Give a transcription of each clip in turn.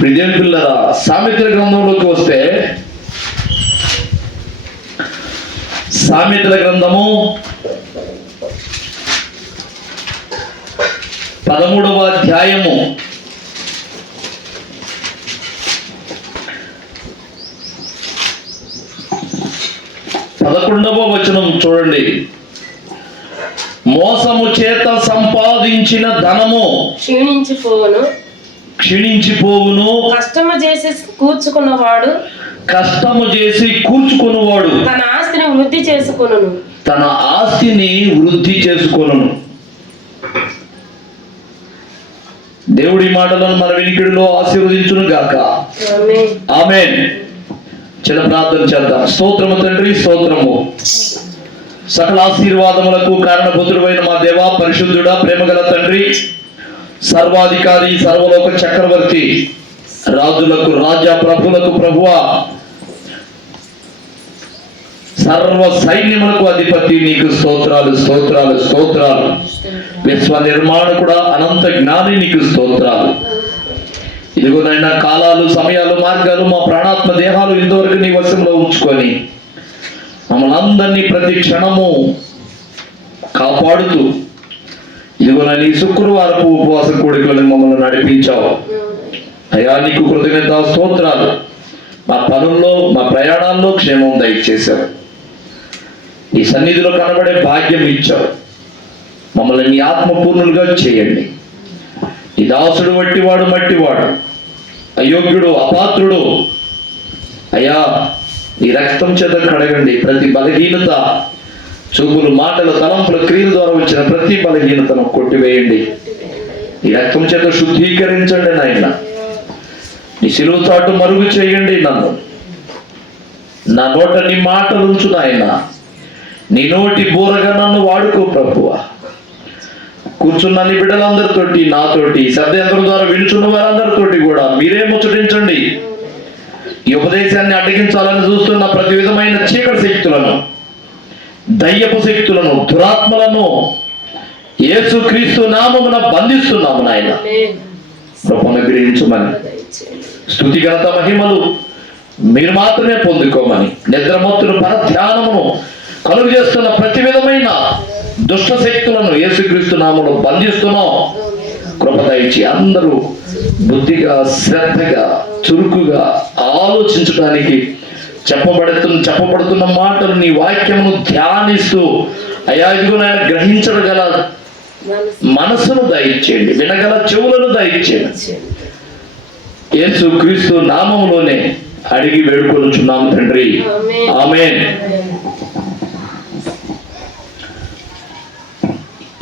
ప్రియమైన పిల్లరా, సామెతల గ్రంథంలోకి వస్తే సామెతల గ్రంథము 13వ అధ్యాయము 11వ వచనం చూడండి. మోసము చేత సంపాదించిన ధనము క్షీణించిపోవును. కష్టము చేసి కూర్చుకున్నవాడు తన ఆస్తిని వృద్ధి చేసుకొనును. దేవుడి మాటలను మన వినికిడిలో ఆశీర్వదించును గాక. ఆమేన్. చిన్న ప్రార్థన చేద్దాం. స్తోత్రము తండ్రి, స్తోత్రము. సకల ఆశీర్వాదములకు కారణభూతుడైన మా దేవా, పరిశుద్ధుడా, ప్రేమగల తండ్రి, సర్వాధికారి, సర్వలోక చక్రవర్తి, రాజులకు రాజా, ప్రభులకు ప్రభువా, సర్వ సైన్యములకు అధిపతి, నీకు స్తోత్రాలు, స్తోత్రాలు, స్తోత్రాలు. విశ్వ నిర్మాణకుడా, అనంత జ్ఞాని, నీకు స్తోత్రాలు. ఇదిగోనైనా కాలాలు, సమయాలు, మార్గాలు, మా ప్రాణాత్మ దేహాలు ఇంతవరకు నీ వశంలో ఉంచుకొని మమ్మల్ని అందరినీ ప్రతి క్షణము కాపాడుతూ ఇదిగోనా నీ శుక్రవారపు ఉపవాస కూడికలను మమ్మల్ని నడిపించావు అయ్యా. నీకు కృతజ్ఞత స్తోత్రాలు. మా పనుల్లో, మా ప్రయాణాల్లో క్షేమం దయచేశావు. నీ సన్నిధిలో కనబడే భాగ్యం ఇచ్చావు. మమ్మల్ని నీ ఆత్మపూర్ణులుగా చేయండి. ఈ దాసుడు వట్టివాడు, మట్టివాడు, అయోగ్యుడు, అపాత్రుడు అయ్యా, నీ రక్తం చేత కడగండి. ప్రతి బలహీనత, చూపులు, మాటలు, తలంపుల, క్రియల ద్వారా వచ్చిన ప్రతి బలహీనతను కొట్టివేయండి. ఈ రక్తం చేత శుద్ధీకరించండి నాయన. నీ సిలువ చాటు మరుగు చేయండి. నన్ను, నా నోట నీ మాటలు ఉంచు నాయన. నీ నోటి బూరగా నన్ను వాడుకో ప్రభువా. కూర్చున్న నీ బిడ్డలందరితోటి, నాతోటి, శబ్దయంత్రం ద్వారా వినుచున్న వారందరితోటి కూడా మీరే ముచ్చటించండి. ఈ ఉపదేశాన్ని అడ్డగించాలని చూస్తున్న ప్రతి విధమైన చీకటి శక్తులను, దయ్యపు శక్తులను, దురాత్మలను యేసుక్రీస్తు నామమున బంధిస్తున్నాము నాయన. అనుగ్రహించమని, స్తుతి, ఘనత, మహిమలు మీరు మాత్రమే పొందుకోమని, నిద్రమత్తులు పరధ్యానమును కలుగు చేస్తున్న ప్రతి విధమైన దుష్ట శక్తులను యేసుక్రీస్తు నామమున బంధిస్తున్నాం. కృప దయచి అందరూ బుద్ధిగా, శ్రద్ధగా, చురుకుగా ఆలోచించడానికి చెప్పబడుతున్న మాటలు, నీ వాక్యమును ధ్యానిస్తూ అయా ఇదిగోనైనా గ్రహించగల మనసును దయచేయండి, వినగల చెవులను దయచేయండి. యేసు క్రీస్తు నామములోనే అడిగి వేడుకొనుచున్నాము తండ్రి. ఆమేన్.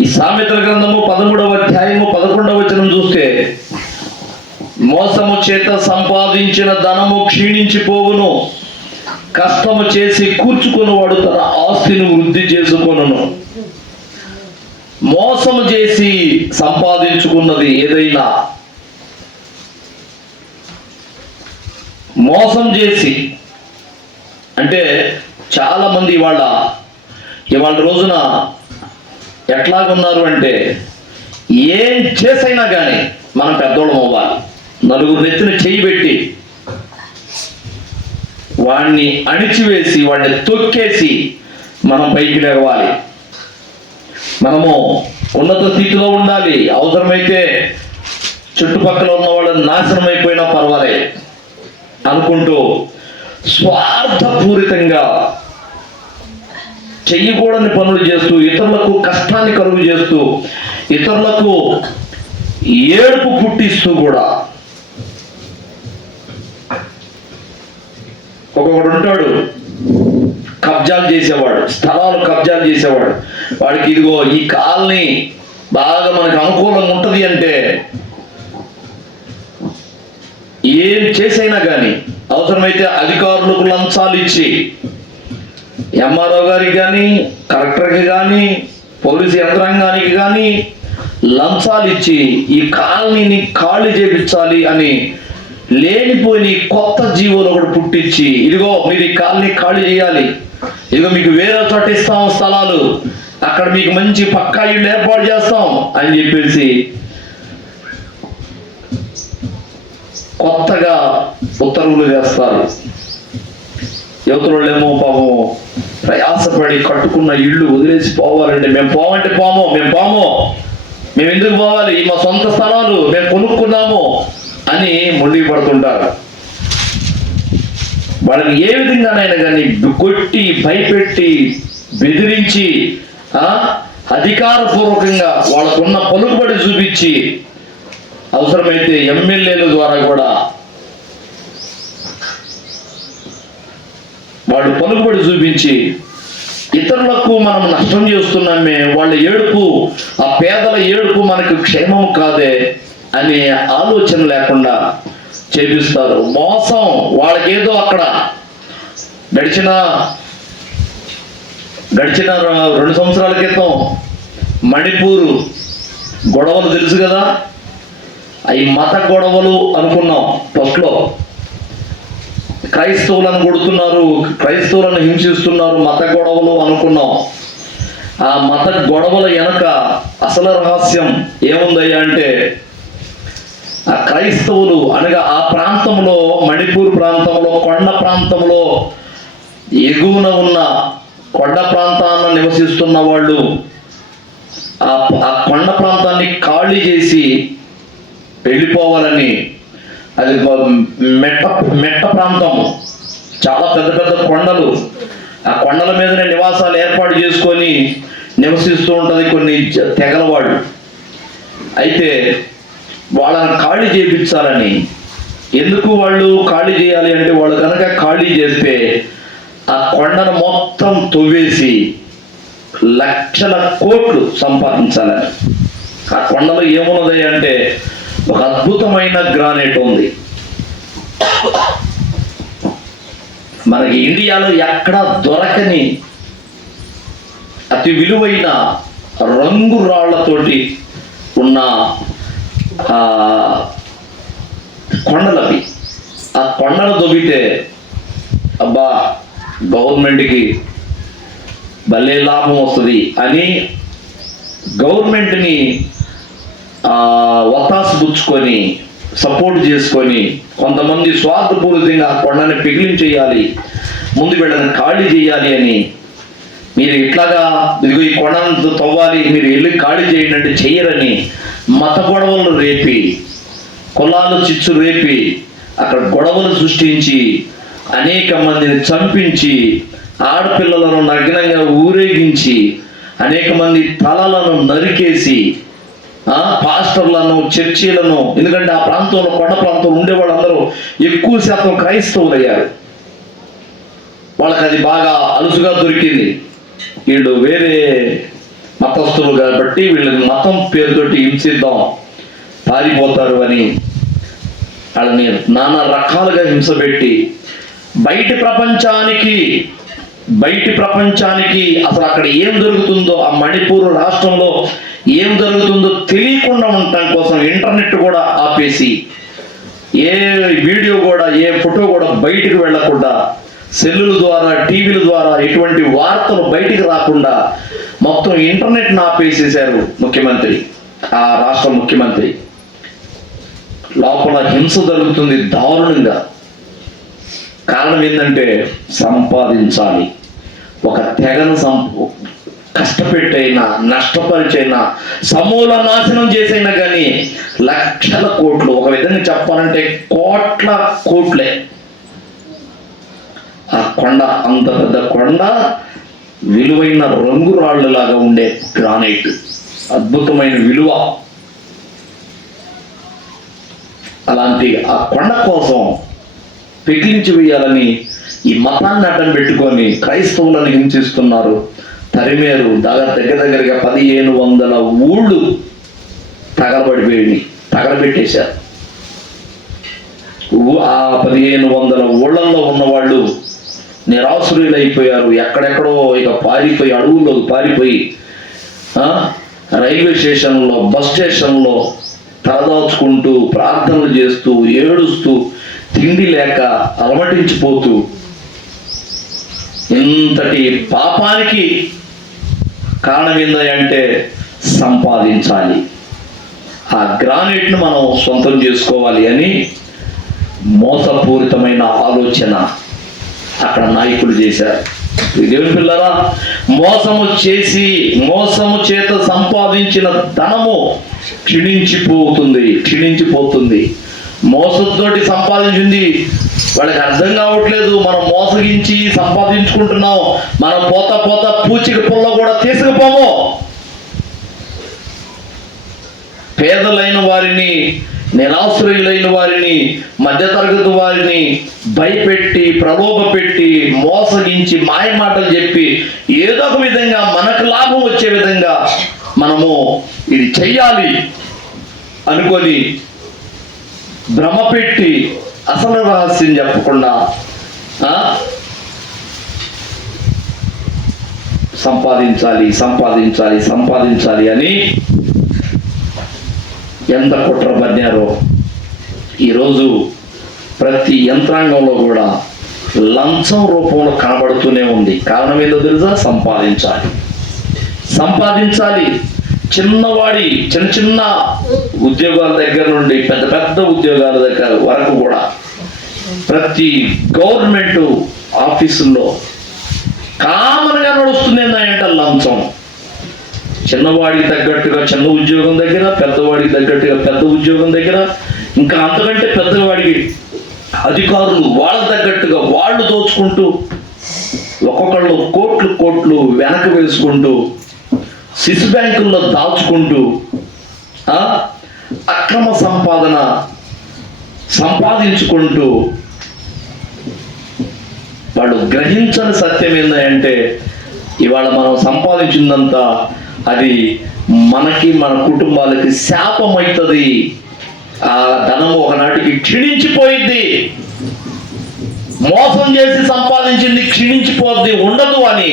ఈ సామెతల గ్రంథము 13వ అధ్యాయము 11వ వచనం చూస్తే, మోసము చేత సంపాదించిన ధనము క్షీణించిపోవును. కష్టము చేసి కూర్చుకున్నవాడు తన ఆస్తిని వృద్ధి చేసుకొనును. మోసము చేసి సంపాదించుకున్నది ఏదైనా, మోసం చేసి అంటే చాలా మంది ఇవాళ రోజున ఎట్లాగున్నారు అంటే, ఏం చేసైనా కానీ మనం పెద్దోళ్ళం అవ్వాలి, నలుగురు నెత్తిన చేయి పెట్టి వాడిని అణిచివేసి, వాడిని తొక్కేసి మనం పైకి లేవాలి, మనము ఉన్నత స్థితిలో ఉండాలి, అవసరమైతే చుట్టుపక్కల ఉన్న వాళ్ళని నాశనం అయిపోయినా పర్వాలేదు అనుకుంటూ స్వార్థపూరితంగా చెయ్యకూడని పనులు చేస్తూ, ఇతరులకు కష్టాన్ని కలుగు చేస్తూ, ఇతరులకు ఏడుపు పుట్టిస్తూ కూడా ఒక్కొక్కడు ఉంటాడు, కబ్జాలు చేసేవాడు, స్థలాలు కబ్జాలు చేసేవాడు. వాడికి ఇదిగో ఈ కాలనీ బాగా మనకు అనుకూలంగా ఉంటుంది అంటే ఏం చేసైనా కానీ అవసరమైతే అధికారులకు లంచాలు ఇచ్చి, ఎంఆర్ఓ గారికి కానీ, కలెక్టర్కి కానీ, పోలీసు యంత్రాంగానికి కానీ లంచాలు ఇచ్చి ఈ కాలనీని ఖాళీ చేయించాలి అని లేనిపోయి కొత్త జీవోలు ఒకటి పుట్టించి, ఇదిగో మీరు ఈ కాలనీ ఖాళీ చేయాలి, ఇదిగో మీకు వేరే చోట ఇస్తాం స్థలాలు, అక్కడ మీకు మంచి పక్కా ఇళ్ళు ఏర్పాటు చేస్తాం అని చెప్పేసి కొత్తగా ఉత్తర్వులు వేస్తారు. యువతరులేమో పాపం ప్రయాసపడి కట్టుకున్న ఇళ్ళు వదిలేసి పోవాలంటే మేము పోమంటే పోము, మేము ఎందుకు పోవాలి, ఈ మా సొంత స్థలాలు మేము కొనుక్కున్నాము అని మొండి పడుతుంటారు. వాళ్ళని ఏ విధంగానైనా కానీ కొట్టి భయపెట్టి బెదిరించి అధికారపూర్వకంగా వాళ్ళకున్న పలుకుబడి చూపించి అవసరమైతే ఎమ్మెల్యేల ద్వారా కూడా వాళ్ళు పలుకుబడి చూపించి ఇతరులకు మనం నష్టం చేస్తున్నామే, వాళ్ళ ఏడుపు, ఆ పేదల ఏడుపు మనకు క్షేమం కాదే అనే ఆలోచన లేకుండా చేపిస్తారు. మోసం వాళ్ళకేదో అక్కడ గడిచిన 2 సంవత్సరాల క్రితం మణిపూర్ గొడవలు తెలుసు కదా, అవి మత గొడవలు అనుకున్నాం. ఫస్ట్లో క్రైస్తవులను కొడుతున్నారు, క్రైస్తవులను హింసిస్తున్నారు, మత గొడవలు అనుకున్నాం. ఆ మత గొడవల వెనక అసలు రహస్యం ఏముందయ్యా అంటే, ఆ క్రైస్తవులు అనగా ఆ ప్రాంతంలో, మణిపూర్ ప్రాంతంలో, కొండ ప్రాంతంలో ఎగువన ఉన్న కొండ ప్రాంతాన నివసిస్తున్న వాళ్ళు ఆ కొండ ప్రాంతాన్ని ఖాళీ చేసి వెళ్ళిపోవాలని, అది మెట్ట ప్రాంతం, చాలా పెద్ద పెద్ద కొండలు, ఆ కొండల మీదనే నివాసాలు ఏర్పాటు చేసుకొని నివసిస్తూ ఉంటుంది కొన్ని తెగలవాడు. అయితే వాళ్ళని ఖాళీ చేయించాలని, ఎందుకు వాళ్ళు ఖాళీ చేయాలి అంటే, వాళ్ళు కనుక ఖాళీ చేస్తే ఆ కొండను మొత్తం తవ్వేసి లక్షల కోట్లు సంపాదించాలని. ఆ కొండలో ఏమున్నది అంటే ఒక అద్భుతమైన గ్రానైట్ ఉంది. మనకి ఇండియాలో ఎక్కడా దొరకని అతి విలువైన రంగు రాళ్లతోటి ఉన్న కొండలవి. ఆ కొండలు దొబ్బితే అబ్బా గవర్నమెంట్కి భలే లాభం వస్తుంది అని గవర్నమెంట్ని వత్తాసు పుచ్చుకొని సపోర్ట్ చేసుకొని కొంతమంది స్వార్థపూరితంగా ఆ కొండని పిగిలించేయాలి, ముందు వీళ్ళని ఖాళీ చేయాలి అని, మీరు ఇట్లాగా ఇదిగో ఈ కొండను తవ్వాలి, మీరు వెళ్ళి ఖాళీ చేయండి అంటే చెయ్యరని మత గొడవలు రేపి, కులాలు చిచ్చు రేపి అక్కడ గొడవలు సృష్టించి అనేక మందిని చంపించి, ఆడపిల్లలను నగ్నంగా ఊరేగించి, అనేక మంది తలలను నరికేసి, పాస్టర్లను, చర్చీలను, ఎందుకంటే ఆ ప్రాంతంలో, కొండ ప్రాంతంలో ఉండే వాళ్ళందరూ ఎక్కువ శాతం క్రైస్తవులు అయ్యారు. వాళ్ళకి అది బాగా అలుసుగా దొరికింది. వీళ్ళు వేరే మతస్థులు కాబట్టి వీళ్ళకి మతం పేరుతోటి హింసిద్దాం, పారిపోతారు అని వాళ్ళని నానా రకాలుగా హింస పెట్టి బయటి ప్రపంచానికి అసలు అక్కడ ఏం జరుగుతుందో, ఆ మణిపూర్ రాష్ట్రంలో ఏం జరుగుతుందో తెలియకుండా ఉండటం కోసం ఇంటర్నెట్ కూడా ఆపేసి, ఏ వీడియో కూడా, ఏ ఫోటో కూడా బయటికి వెళ్లకుండా, సెల్లుల ద్వారా, టీవీల ద్వారా ఎటువంటి వార్తలు బయటికి రాకుండా మొత్తం ఇంటర్నెట్ని ఆపేసేశారు ముఖ్యమంత్రి, ఆ రాష్ట్ర ముఖ్యమంత్రి. లోపల హింస జరుగుతుంది దారుణంగా. కారణం ఏంటంటే సంపాదించాలి. ఒక తెగను కష్టపెట్టైనా, నష్టపరిచైనా, సమూల నాశనం చేసైనా కానీ లక్షల కోట్లు, ఒక విధంగా చెప్పాలంటే కోట్ల కోట్లే. ఆ కొండ, అంత పెద్ద కొండ, విలువైన రంగు రాళ్ళలాగా ఉండే గ్రానైట్, అద్భుతమైన విలువ. అలాంటి ఆ కొండ కోసం పెకిలించి వేయాలని ఈ మతాన్ని అడ్డం పెట్టుకొని క్రైస్తవులను హింసిస్తున్నారు, తరిమేరు. దగ్గరగా 1500 ఊళ్ళు తగలబెట్టేశారు. ఆ 1500 ఊళ్ళల్లో ఉన్నవాళ్ళు నిరాశ్రయులైపోయారు. ఎక్కడెక్కడో ఇక పారిపోయి, అడవుల్లోకి పారిపోయి రైల్వే స్టేషన్లో, బస్ స్టేషన్లో తలదాచుకుంటూ, ప్రార్థనలు చేస్తూ, ఏడుస్తూ, తిండి లేక అలమటించిపోతూ, ఇంతటి పాపానికి కారణం ఏంటంటే సంపాదించాలి. ఆ గ్రానైట్ను మనం సొంతం చేసుకోవాలి అని మోసపూరితమైన ఆలోచన అక్కడ నాయకులు చేశారు. దేవుని పిల్లరా, మోసము చేత సంపాదించిన ధనము క్షీణించిపోతుంది. మోసంతోటి సంపాదించింది వాళ్ళకి అర్థం కావట్లేదు. మనం మోసగించి సంపాదించుకుంటున్నాం. మనం పోతా పూచిక పుల్ల కూడా తీసుకుపోము. పేదలైన వారిని, నిరాశ్రయులైన వారిని, మధ్యతరగతి వారిని భయపెట్టి, ప్రలోభపెట్టి, మోసగించి, మాయమాటలు చెప్పి ఏదో ఒక విధంగా మనకు లాభం వచ్చే విధంగా మనము ఇది చెయ్యాలి అనుకొని భ్రమపెట్టి అసలు రహస్యం చెప్పకుండా సంపాదించాలి అని ఎంత కుట్ర పన్నారో. ఈరోజు ప్రతి యంత్రాంగంలో కూడా లంచం రూపంలో కనబడుతూనే ఉంది. కారణం ఏదో తెలుసా? సంపాదించాలి. చిన్న ఉద్యోగాల దగ్గర నుండి పెద్ద ఉద్యోగాల దగ్గర వరకు కూడా ప్రతి గవర్నమెంట్ ఆఫీసుల్లో కామన్గా నడుస్తుంది ఏంటంటే లంచం. చిన్నవాడికి తగ్గట్టుగా చిన్న ఉద్యోగం దగ్గర, పెద్దవాడికి తగ్గట్టుగా పెద్ద ఉద్యోగం దగ్గర, ఇంకా అంతకంటే పెద్దవాడికి అధికారులు వాళ్ళ తగ్గట్టుగా వాళ్ళు దోచుకుంటూ ఒక్కొక్కళ్ళు కోట్లు వెనక వేసుకుంటూ సిస్ బ్యాంకుల్లో దాచుకుంటూ అక్రమ సంపాదించుకుంటూ వాళ్ళు గ్రహించని సత్యం ఏంటంటే ఇవాళ మనం సంపాదించిందంతా అది మనకి, మన కుటుంబాలకి శాపమవుతుంది. ఆ ధనము ఒకనాటికి క్షీణించిపోయింది. మోసం చేసి సంపాదించింది క్షీణించిపోద్ది, ఉండదు అని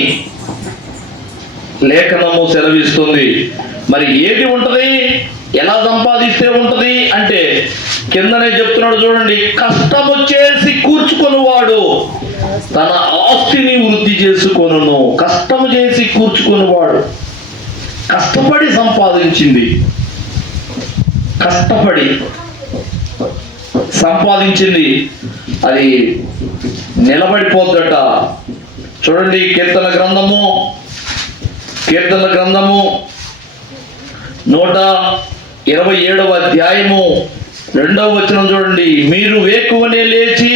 లేఖనము సెలవిస్తుంది. మరి ఏది ఉంటది? ఎలా సంపాదిస్తే ఉంటది అంటే కిందనే చెప్తున్నాడు చూడండి, కష్టము చేసి కూర్చుకునివాడు తన ఆస్తిని వృద్ధి చేసుకొనును. కష్టము చేసి కూర్చుకునివాడు, కష్టపడి సంపాదించింది, అది నిలబడిపోద్దట. చూడండి కీర్తన గ్రంథము 127వ అధ్యాయము 2వ వచనం చూడండి. మీరు వేకువనే లేచి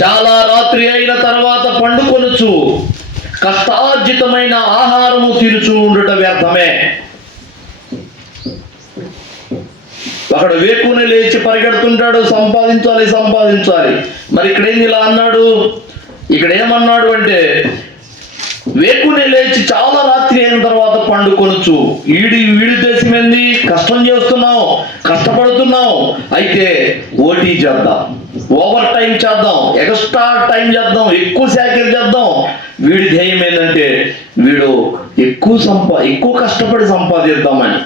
చాలా రాత్రి అయిన తర్వాత పండుకొనుచు కష్టార్జితమైన ఆహారము తినుచు ఉండుట వ్యర్థమే. అక్కడ వేకునే లేచి పరిగెడుతుంటాడు, సంపాదించాలి. మరి ఇక్కడేంది ఇలా అన్నాడు? ఇక్కడ ఏమన్నాడు అంటే వేకునే లేచి చాలా రాత్రి అయిన తర్వాత పండుకొనుచు. వీడి దేశం ఏంది? కష్టం చేస్తున్నావు, కష్టపడుతున్నావు, అయితే ఓటీ చేద్దాం, ఓవర్ టైం చేద్దాం, ఎక్స్ట్రా టైం చేద్దాం, ఎక్కువ శాఖలు చేద్దాం. వీడి ధ్యేయం ఏంటంటే వీడు ఎక్కువ కష్టపడి సంపాదిద్దామని.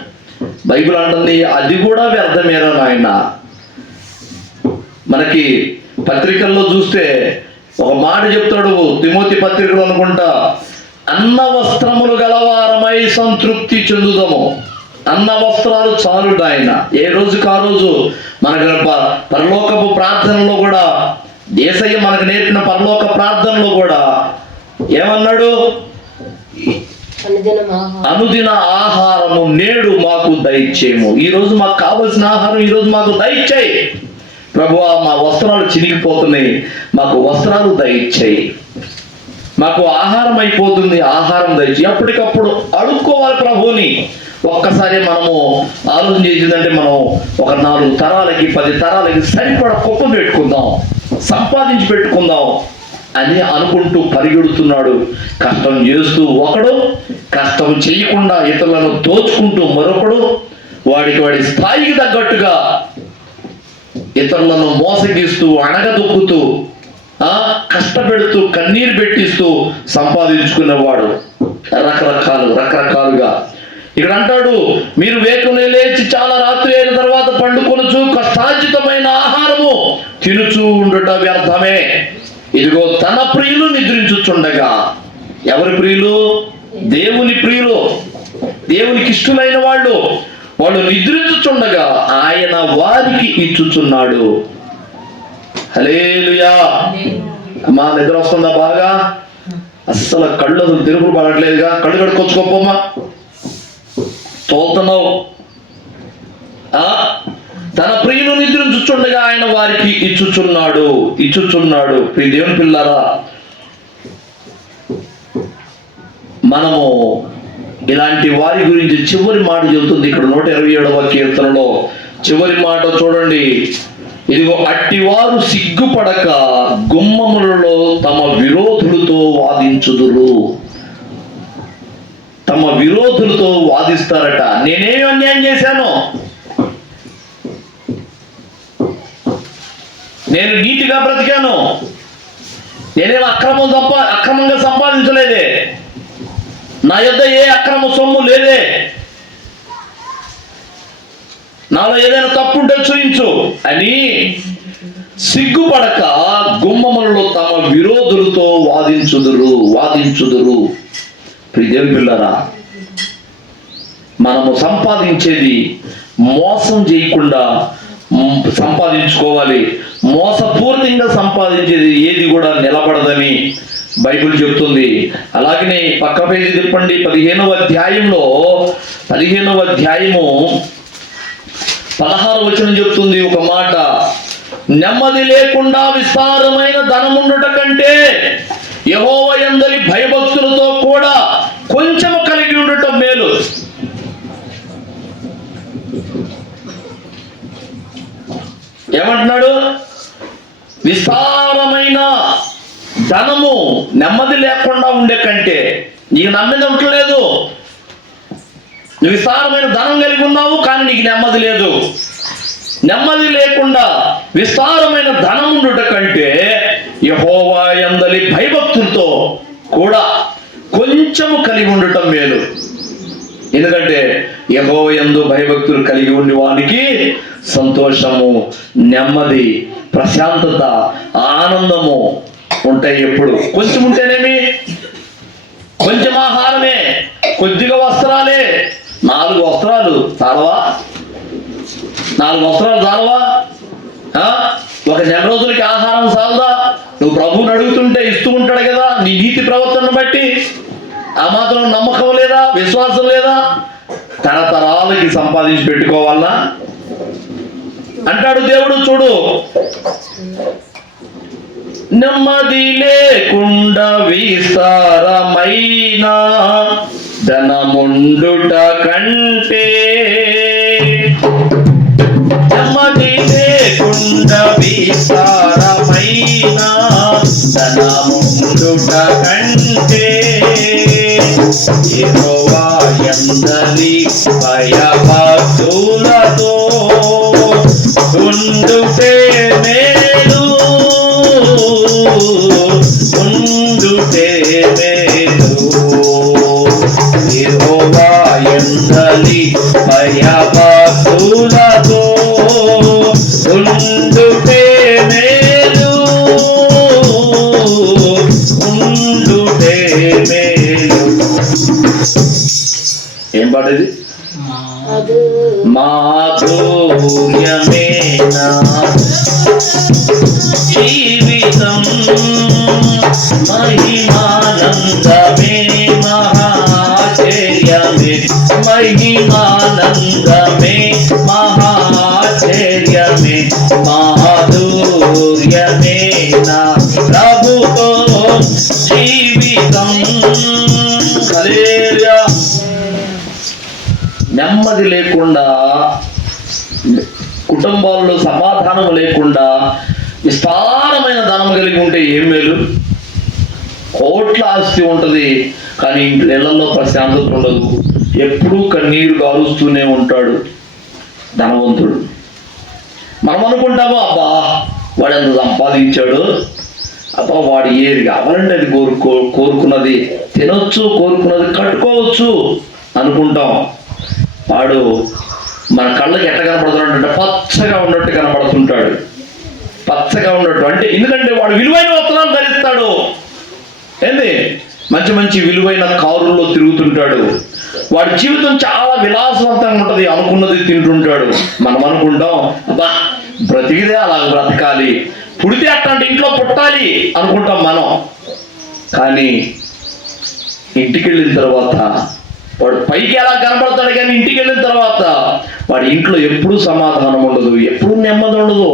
బైబిల్ అంటుంది అది కూడా వ్యర్థమేనా నాయన. మనకి పత్రికల్లో చూస్తే ఒక మాట చెప్తాడు, తిమోతి పత్రికలు అనుకుంటా, అన్న వస్త్రములు గలవారమై సంతృప్తి చెందుదాము. అన్న వస్త్రాలు చాలు ఆయన. ఏ రోజుకి ఆ రోజు మనకు పరలోకపు ప్రార్థనలో కూడా, యేసయ్య మనకు నేర్పిన పరలోక ప్రార్థనలో కూడా ఏమన్నాడు? అనుదిన ఆహారము నేడు మాకు దయచేయము. ఈ రోజు మాకు కావలసిన ఆహారం ఈ రోజు మాకు దయచేయి ప్రభువా. మా వస్త్రాలు చినిగిపోతున్నాయి, మాకు వస్త్రాలు దయచేయి. మాకు ఆహారం అయిపోతుంది, ఆహారం దయచేయి. అప్పటికప్పుడు అడుక్కోవాలి ప్రభుని. ఒక్కసారి మనము ఆలోచన చేసిందంటే మనం ఒక 4 తరాలకి 10 తరాలకి సరిపడా కుప్పం పెట్టుకుందాం, సంపాదించి పెట్టుకుందాం అని అనుకుంటూ పరిగెడుతున్నాడు. కష్టం చేస్తూ ఒకడు, కష్టం చేయకుండా ఇతరులను దోచుకుంటూ మరొకడు, వాడి స్థాయికి తగ్గట్టుగా ఇతరులను మోసగిస్తూ, అణగదొక్కుతూ, కష్టపెడుతూ, కన్నీరు పెట్టిస్తూ సంపాదించుకునేవాడు రకరకాలుగా. ఇక్కడ అంటాడు, మీరు వేకునే లేచి చాలా రాత్రి అయిన తర్వాత పండుకొనుచు కష్టార్జితమైన ఆహారము తినుచూ ఉండుట వ్యర్థమే. ఇదిగో తన ప్రియులు నిద్రించుచుండగా. ఎవరి ప్రియులు? దేవుని ప్రియులు, దేవునికి ఇష్టమైన వాళ్ళు నిద్రించుచుండగా ఆయన వారికి ఇచ్చుచున్నాడు. హల్లెలూయా. అమ్మా నిద్ర వస్తుందా బాగా? అస్సలు కళ్ళు అసలు తిరుగులు పడట్లేదుగా. కళ్ళు కడుక్కొచ్చుకోమ్మా, తోలుతున్నావు. తన ప్రియులు నిద్రించుచుండగా ఆయన వారికి ఇచ్చుచున్నాడు. ప్రియ దేవుని పిల్లారా, మనము ఇలాంటి వారి గురించి చివరి మాట చెబుతుంది ఇక్కడ 127వ కీర్తనలో చివరి మాట చూడండి. ఇదిగో అట్టివారు సిగ్గుపడక గుమ్మములలో తమ విరోధులతో వాదించుదురు. తమ విరోధులతో వాదిస్తారట. నేనేమి అన్యాయం చేశాను? నేను నీతిగా బ్రతికాను. నేనేం అక్రమంగా సంపాదించలేదే. నా యొద్ద ఏ అక్రమ సొమ్ము లేదే. నాలో ఏదైనా తప్పుంటే చూయించు అని సిగ్గుపడక గుమ్మములలో తమ విరోధులతో వాదించుదురు. ప్రియదేవి పిల్లరా, మనము సంపాదించేది మోసం చేయకుండా సంపాదించుకోవాలి. మోసపూరితంగా సంపాదించేది ఏది కూడా నిలబడదని బైబిల్ చెప్తుంది. అలాగనే పక్క పేజీ తిప్పండి. 15వ అధ్యాయము 16వ వచనం చెప్తుంది ఒక మాట. నెమ్మది లేకుండా విస్తారమైన ధనముండుట కంటే యెహోవా యందలి భయభక్తులతో కూడా కొంచెం కలిగి ఉండటం మేలు. ఏమంటున్నాడు? విస్తారమైన ధనము నెమ్మది లేకుండా ఉండే కంటే, నీకు నమ్మది ఉండలేదు. నువ్వు విస్తారమైన ధనం కలిగి ఉన్నావు కానీ నీకు నెమ్మది లేదు. నెమ్మది లేకుండా విస్తారమైన ధనం ఉండుట కంటే యెహోవా యందలి భయభక్తులతో కూడా కొంచెము కలిగి ఉండటం మేలు. ఎందుకంటే యెహోవా యందు భయభక్తులు కలిగి ఉండి వానికి సంతోషము, నెమ్మది, ప్రశాంతత, ఆనందము ఉంటాయి. ఎప్పుడు కొంచెం ఉంటేనేమి, కొంచెం ఆహారమే, కొద్దిగా వస్త్రాలే. 4 వస్త్రాలు చాలవా? 4 వస్త్రాలు చాలవా? ఒక నెల రోజులకి ఆహారం చాలదా? నువ్వు ప్రభువుని అడుగుతుంటే ఇస్తూ ఉంటాడు కదా. నీ నీతి ప్రవర్తనను బట్టి ఆ మాత్రం నమ్మకం లేదా? విశ్వాసం లేదా? తరతరాలకి సంపాదించి పెట్టుకోవాలా అంటాడు దేవుడు. చూడు, నెమ్మది లేకుండా విస్తారమైన ధనముండుట కంటే, నెమ్మది లేకుండా విస్తారమైన ధనముండుట కంటే యెహోవా యందలి భయభక్తులతో ఉండుటే మేలు. యెహోవా యందలి భయభక్తులతో ఉండుటే మేలు. ఏం పాట ఇది? మాధుర్యమేనా జీవితం, మహిమానందమే మహాచర్యమే, మహిమానందమే మహాచర్యమే, మాధుర్యమే నా ప్రభుతో జీవితం. హల్లెలూయా. నెమ్మది లేకుండా, కుటుంబాల్లో సమాధానం లేకుండా విస్తారమైన ధనం కలిగి ఉంటే ఏం మేలు? కోట్ల ఆస్తి ఉంటుంది కానీ ఇళ్లలో ప్రశాంతత ఉండదు. ఎప్పుడూ కన్నీరు గారుస్తూనే ఉంటాడు ధనవంతుడు. మనం అనుకుంటాము, అబ్బా వాడు ఎంత సంపాదించాడు, అబ్బా వాడు ఏది కావాలంటే అది కోరుకున్నది తినొచ్చు, కోరుకున్నది కట్టుకోవచ్చు అనుకుంటాం. వాడు మన కళ్ళకి ఎట్ట కనపడుతున్నాడు? పచ్చగా ఉన్నట్టు కనపడుతుంటాడు. పచ్చగా ఉన్నట్టు అంటే ఎందుకంటే వాడు విలువైన వస్త్రాలు ధరిస్తాడు. ఏంది? మంచి మంచి విలువైన కారుల్లో తిరుగుతుంటాడు. వాడి జీవితం చాలా విలాసవంతంగా ఉంటుంది, అనుకున్నది తింటుంటాడు. మనం అనుకుంటాం, అబ్బా బ్రతికిదే అలా బ్రతకాలి, పుడితే అట్లాంటి ఇంట్లో పుట్టాలి అనుకుంటాం మనం. కానీ ఇంటికి వెళ్ళిన తర్వాత వాడు పైకి ఎలా కనపడతాడు, కానీ ఇంటికి వెళ్ళిన తర్వాత వాడి ఇంట్లో ఎప్పుడూ సమాధానం ఉండదు, ఎప్పుడూ నెమ్మది ఉండదు.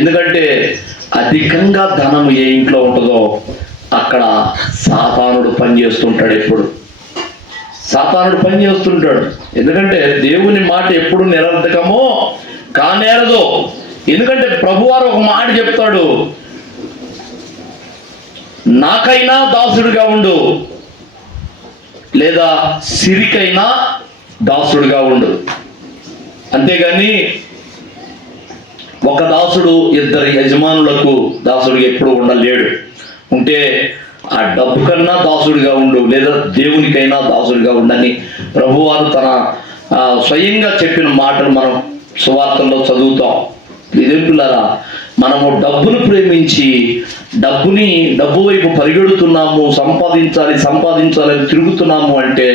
ఎందుకంటే అధికంగా ధనం ఏ ఇంట్లో ఉంటుందో అక్కడ సాతానుడు పనిచేస్తుంటాడు. ఎప్పుడు సాతానుడు పనిచేస్తుంటాడు. ఎందుకంటే దేవుని మాట ఎప్పుడు నిరర్థకమో కానేరదు. ఎందుకంటే ప్రభువారు ఒక మాట చెప్తాడు, నాకైనా దాసుడిగా ఉండు, లేదా సిరికైనా దాసుడిగా ఉండు. అంతేగాని ఒక దాసుడు ఇద్దరు యజమానులకు దాసుడిగా ఎప్పుడు ఉండలేడు. ఉంటే ఆ డబ్బు కన్నా దాసుడిగా ఉండు, లేదా దేవునికైనా దాసుడిగా ఉండని ప్రభువారు తన స్వయంగా చెప్పిన మాటలు మనం సువార్తల్లో చదువుతాం. ఇదేంటులారా, మనము డబ్బును ప్రేమించి డబ్బు వైపు పరిగెడుతున్నాము, సంపాదించాలని తిరుగుతున్నాము అంటే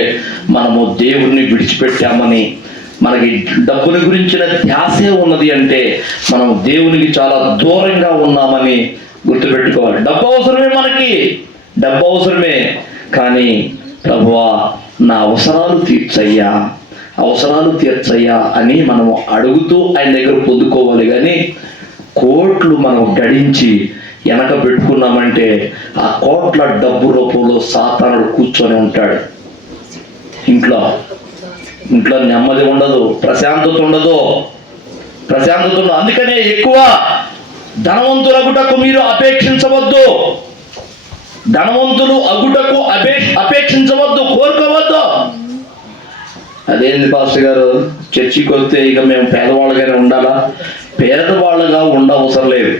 మనము దేవుణ్ణి విడిచిపెట్టామని, మనకి డబ్బుని గురించిన ధ్యాసే ఉన్నది అంటే మనం దేవునికి చాలా దూరంగా ఉన్నామని గుర్తుపెట్టుకోవాలి. డబ్బు అవసరమే, మనకి డబ్బు అవసరమే. కానీ ప్రభువా నా అవసరాలు తీర్చయ్యా అని మనము అడుగుతూ ఆయన దగ్గర పొందుకోవాలి. కానీ కోట్లు మనం గడించి వెనక పెట్టుకున్నామంటే ఆ కోట్ల డబ్బు రూపంలో సాతానుడు కూర్చొని ఉంటాడు. ఇంట్లో నెమ్మది ఉండదు, ప్రశాంతత ఉండదు. అందుకనే ఎక్కువ ధనవంతులగుటకు మీరు అపేక్షించవద్దు. ధనవంతులు అగుటకు అపేక్షించవద్దు, కోరుకోవద్దు. అదేంది పాస్టర్ గారు, చర్చికి వస్తే ఇక మేము పేదవాళ్ళగానే ఉండాలా? పేదవాళ్ళగా ఉండవసరం లేదు.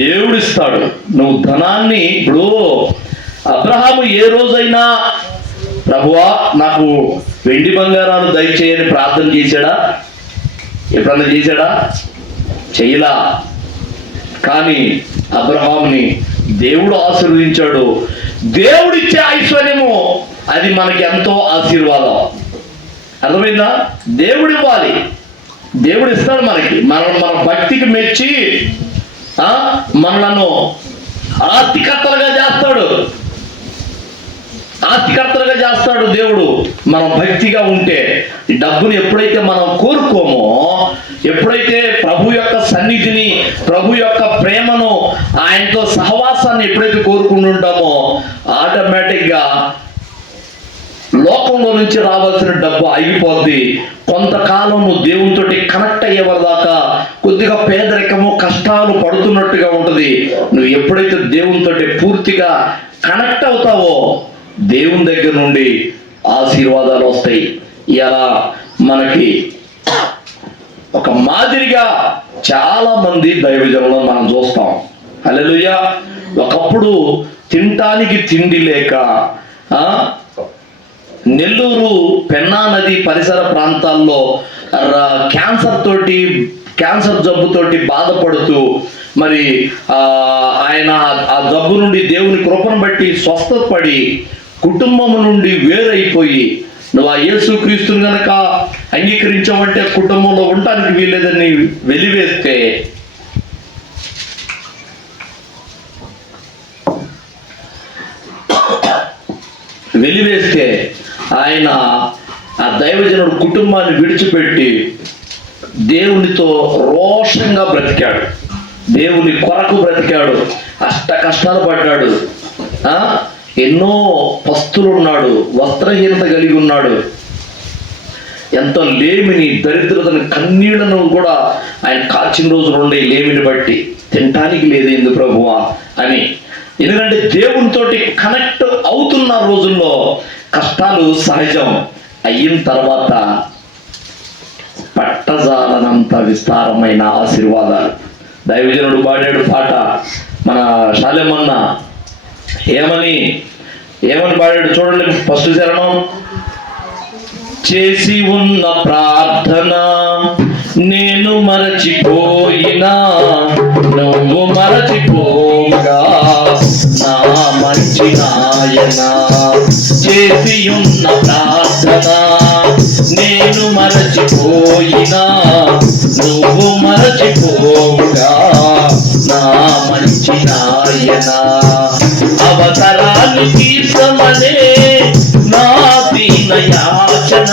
దేవుడు ఇస్తాడు. నువ్వు ధనాన్ని, ఇప్పుడు అబ్రహాము ఏ రోజైనా ప్రభువా నాకు వెండి బంగారాలు దయచేయని ప్రార్థన చేశాడా? ఎప్పుడన్నా చేశాడా? చేయలా. కానీ అబ్రహాముని దేవుడు ఆశీర్వదించాడు. దేవుడిచ్చే ఐశ్వర్యము అది మనకి ఎంతో ఆశీర్వాదం. అర్థమైందా? దేవుడు ఇవ్వాలి, దేవుడు ఇస్తాడు మనకి. మన భక్తికి మెచ్చి మనలను ఆస్తికర్తలుగా చేస్తాడు దేవుడు. మనం భక్తిగా ఉంటే, డబ్బుని ఎప్పుడైతే మనం కోరుకోమో, ఎప్పుడైతే ప్రభు యొక్క సన్నిధిని, ప్రభు యొక్క ప్రేమను, ఆయనతో సహవాసాన్ని ఎప్పుడైతే కోరుకుంటుంటామో ఆటోమేటిక్గా లోకంలో నుంచి రావాల్సిన డబ్బు ఆగిపోద్ది. కొంతకాలం నువ్వు దేవునితోటి కనెక్ట్ అయ్యేవారి దాకా కొద్దిగా పేదరికము, కష్టాలు పడుతున్నట్టుగా ఉంటుంది. నువ్వు ఎప్పుడైతే దేవునితోటి పూర్తిగా కనెక్ట్ అవుతావో దేవుని దగ్గర నుండి ఆశీర్వాదాలు వస్తాయి. ఇలా మనకి ఒక మాదిరిగా చాలా మంది దైవజనులను మనం చూస్తాం. హల్లెలూయా. ఒకప్పుడు తినటానికి తిండి లేక నెల్లూరు పెన్నా నది పరిసర ప్రాంతాల్లో క్యాన్సర్ జబ్బుతోటి బాధపడుతూ, మరి ఆయన ఆ జబ్బు నుండి దేవుని కృపను బట్టి స్వస్థపడి కుటుంబం నుండి వేరైపోయి, నువ్వు ఆ యేసుక్రీస్తుని గనక అంగీకరించావంటే కుటుంబంలో ఉండటానికి వీల్లేదని వెలివేస్తే ఆయన ఆ దైవజనుడు కుటుంబాన్ని విడిచిపెట్టి దేవునితో రోషంగా బ్రతికాడు, దేవుని కొరకు బ్రతికాడు, అష్ట కష్టాలు పడ్డాడు, ఎన్నో పస్తులున్నాడు, వస్త్రహీనత కలిగి ఉన్నాడు, ఎంతో లేమిని, దరిద్రతను, కన్నీళ్లను కూడా ఆయన కాచిన రోజులు ఉండే లేమిని బట్టి తినటానికి లేదు ప్రభువా అని. ఎందుకంటే దేవునితోటి కనెక్ట్ అవుతున్న రోజుల్లో కష్టాలు సహజం, అయిన తర్వాత పట్టజాలనంత విస్తారమైన ఆశీర్వాదాలు. దైవజనుడు పాడాడు పాట, మన శాలెమన్న ఏమని పాడాడు చూడండి. ఫస్ట్ చరణం, చేసి ఉన్న ప్రార్థన నేను మరచిపోయినా నువ్వు మరచిపోగా నా మంచి నాయన. చేసి ఉన్న ప్రార్థన నేను మరచిపోయినా నువ్వు మరచిపోగా నా మంచి నాయన. అవసరాన్ని తీర్చమనే నా దీన యాచన,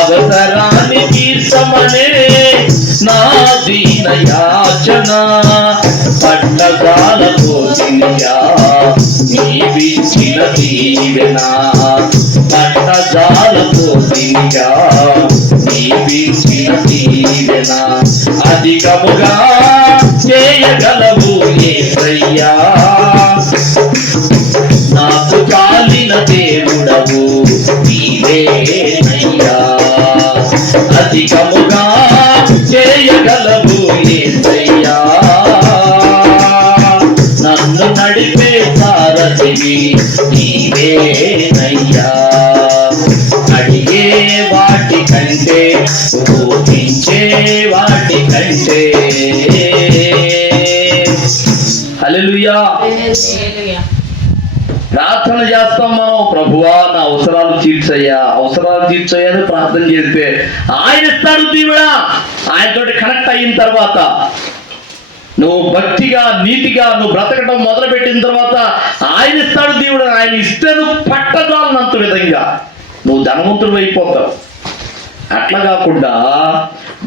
అవసరాన్ని తీర్చమనే నా దీన యాచన. పట్టగాలతో తినియా నీవిచ్చిన దీవెన, పట్టగాలతో తినియా నీవిచ్చిన దీవెన. అధికముగా చేయగలవు యేసయ్యా, నాకు చాలిన దేవుడవు నీవేనయ్యా. అధికముగా చేయగలవు యేసయ్యా, నన్ను నడిపే సారథివి నీవేనయ్యా. అడిగే వాటి కంటే ఊహించే వాటి కంటే. హల్లెలూయా. ప్రార్థన చేస్తాం మనం, ప్రభువా నా అవసరాలు తీర్చయ్యా, అవసరాలు తీర్చయ్యా అని ప్రార్థన చేస్తే ఆయన ఇస్తాడు దీవెన. ఆయనతోటి కనెక్ట్ అయిన తర్వాత నువ్వు భక్తిగా నీతిగా నువ్వు బ్రతకటం మొదలు పెట్టిన తర్వాత ఆయన ఇస్తాడు దేవుడు. ఆయన ఇస్తే నువ్వు పట్టదాలనంత విధంగా నువ్వు ధనవంతుడు అయిపోతావు. అట్లా కాకుండా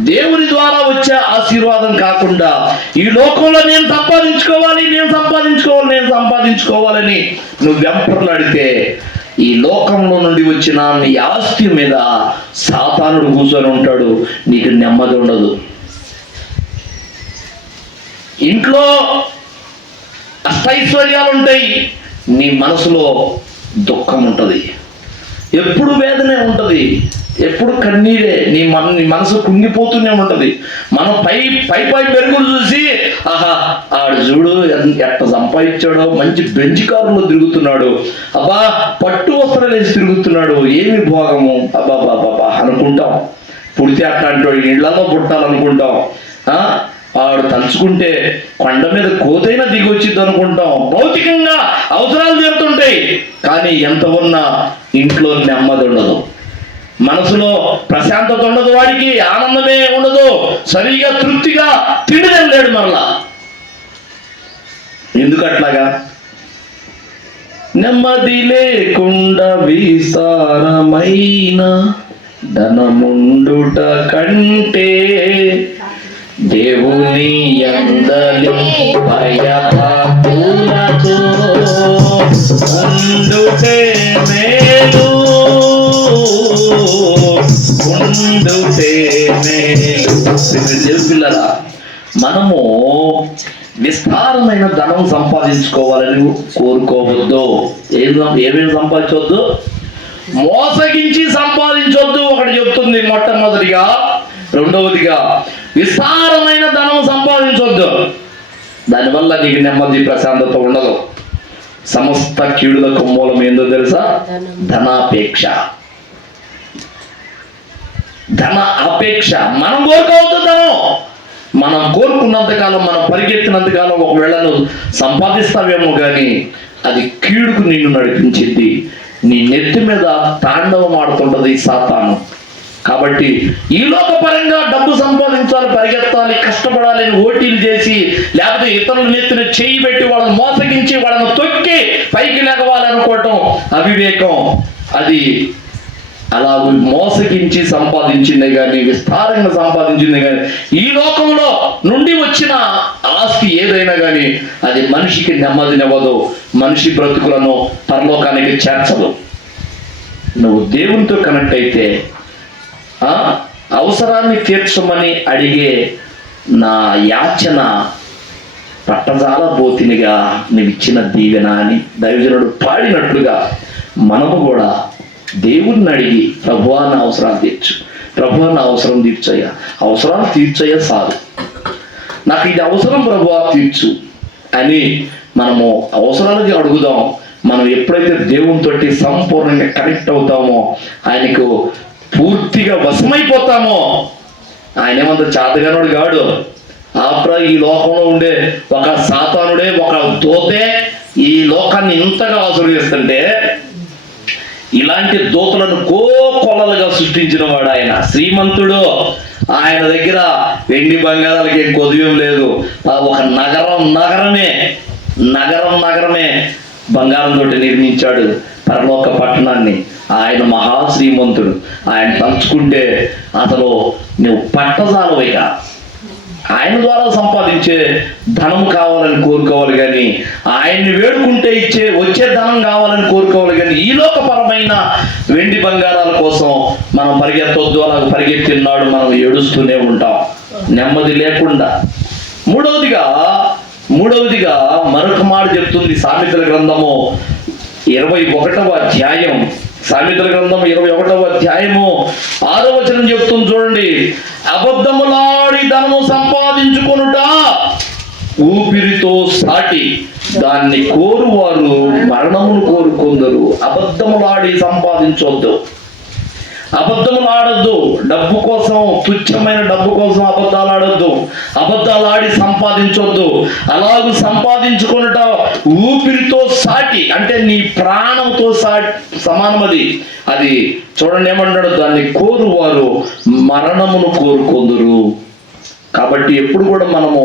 దేవుని ద్వారా వచ్చే ఆశీర్వాదం కాకుండా ఈ లోకంలో నేను సంపాదించుకోవాలని నువ్వు వెంపర్లాడితే ఈ లోకంలో నుండి వచ్చిన నీ ఆస్తి మీద సాతానుడు కూర్చొని ఉంటాడు, నీకు నెమ్మది ఉండదు. ఇంట్లో అష్టైశ్వర్యాలు ఉంటాయి, నీ మనసులో దుఃఖం ఉంటుంది, ఎప్పుడు వేదనే ఉంటుంది, ఎప్పుడు కన్నీరే, నీ మనసు కుంగిపోతూనే ఉంటది. మనం పై పెరుగులు చూసి ఆహా ఆడు చూడు ఎట్ట సంపాదించాడో, మంచి బెంచ్ కారులో తిరుగుతున్నాడు, అబ్బా పట్టు వస్త్రాలు వేసి తిరుగుతున్నాడు, ఏమి భోగము అబ్బా బాబా అనుకుంటాం. పుడితే అట్లాంటి ఇళ్లలో పుట్టాలనుకుంటాం. ఆవిడ తలుచుకుంటే కొండ మీద కోతైనా దిగొచ్చిద్ది అనుకుంటాం. భౌతికంగా అవసరాలు తీరుతుంటాయి, కానీ ఎంత ఉన్నా ఇంట్లో నెమ్మది ఉండదు, మనసులో ప్రశాంతత ఉండదు, వాడికి ఆనందమే ఉండదు, సరిగా తృప్తిగా తిండిదే లేడు. మరలా ఎందుకు అట్లాగా? నెమ్మది లేకుండా విస్తారమైన ధనముండుట కంటే దేవుని యందలి భయభక్తులతో ఉండుటే మేలు, ఉండుటే మేలు. పిల్లరా, మనము విస్తారమైన ధనం సంపాదించుకోవాలని కోరుకోవద్దు. ఏమేమి సంపాదించవద్దు? మోసగించి సంపాదించొద్దు ఒకటి చెప్తుంది మొట్టమొదటిగా. రెండవదిగా విస్తారమైన ధనం సంపాదించొద్దు, దానివల్ల నీకు నెమ్మది ప్రశాంతత ఉండదు. సమస్త కీడులకు మూలం ఏందో తెలుసా? ధనాపేక్ష. ధన అపేక్ష. మనం కోరుకోవద్దు ధనం. మనం కోరుకున్నంతకాలం, మనం పరిగెత్తినంతకాలం ఒకవేళ నువ్వు సంపాదిస్తావేమో కానీ అది కీడుకు నిన్ను నడిపించింది. నీ నెత్తి మీద తాండవం ఆడుతుంటది సాతాను. కాబట్టి ఈ లోక పరంగా డబ్బు సంపాదించాలి, పరిగెత్తాలి, కష్టపడాలి అని ఓటీలు చేసి, లేకపోతే ఇతరుల నెత్తిన చేయి పెట్టి వాళ్ళని మోసగించి వాళ్ళని తొక్కి పైకి లేకవాలనుకోవటం అవివేకం. అది అలా మోసగించి సంపాదించిందే కానీ, విస్తారంగా సంపాదించిందే కానీ, ఈ లోకంలో నుండి వచ్చిన ఆస్తి ఏదైనా కానీ అది మనిషికి నెమ్మదినివ్వదు, మనిషి బ్రతుకులను పరలోకానికి చేర్చదు. నువ్వు దేవునితో కనెక్ట్ అయితే అవసరాన్ని తీర్చమని అడిగే నా యాచన పట్టజాల బోతినిగా నువ్వు ఇచ్చిన దీవెన అని దైవజనుడు పాడినట్లుగా మనము కూడా దేవుణ్ణి అడిగి, ప్రభువా నా అవసరాలు తీర్చు, ప్రభువా నా అవసరం తీర్చయ్యా, అవసరాలు తీర్చయ్యా సారు, నాకు ఇది అవసరం ప్రభువా తీర్చు అని మనము అవసరాలకి అడుగుదాం. మనం ఎప్పుడైతే దేవునితో సంపూర్ణంగా కనెక్ట్ అవుతామో, ఆయనకు పూర్తిగా వశమైపోతామో, ఆయన ఏమంత చాతగానోడు కాడు. ఈ లోకంలో ఉండే ఒక సాతానుడే, ఒక దోతే ఈ లోకాన్ని ఇంతగా ఆశీర్వదిస్తుంటే, ఇలాంటి దోతలను కొల్లలుగా సృష్టించిన వాడు ఆయన. శ్రీమంతుడు, ఆయన దగ్గర వెండి బంగారాలకి ఏం కొదువేం లేదు. ఒక నగరమే బంగారంతో నిర్మించాడు పరలోక పట్టణాన్ని. ఆయన మహాశ్రీమంతుడు. ఆయన తలుచుకుంటే అసలు నువ్వు పట్టజాలవిగా. ఆయన ద్వారా సంపాదించే ధనం కావాలని కోరుకోవాలి కానీ, ఆయన్ని వేడుకుంటే వచ్చే ధనం కావాలని కోరుకోవాలి కానీ, ఈ లోకపరమైన వెండి బంగారాల కోసం మనం పరిగెత్తొద్దు. అలా పరిగెత్తినాడు మనం ఏడుస్తూనే ఉంటాం నెమ్మది లేకుండా. మూడవదిగా మరొక మాట చెప్తుంది సామెతల గ్రంథము 21వ అధ్యాయం. సామెతల గ్రంథం 21వ అధ్యాయము 6వ వచనం చెప్తుంది చూడండి. అబద్ధములాడి ధనము సంపాదించుకొనుట ఊపిరితో సాటి, దాన్ని కోరువారు మరణమును కోరుకొందరు. అబద్ధములాడి సంపాదించొద్దు, అబద్ధములు ఆడొద్దు. డబ్బు కోసం, తుచ్చమైన డబ్బు కోసం అబద్ధాలు ఆడొద్దు, అబద్ధాలు ఆడి సంపాదించొద్దు. అలాగూ సంపాదించుకొనుట ఊపిరితో సాటి అంటే నీ ప్రాణంతో సమానం. అది చూడండి ఏమంటాడు, దాన్ని కోరువారు మరణమును కోరుకొందురు. కాబట్టి ఎప్పుడు కూడా మనము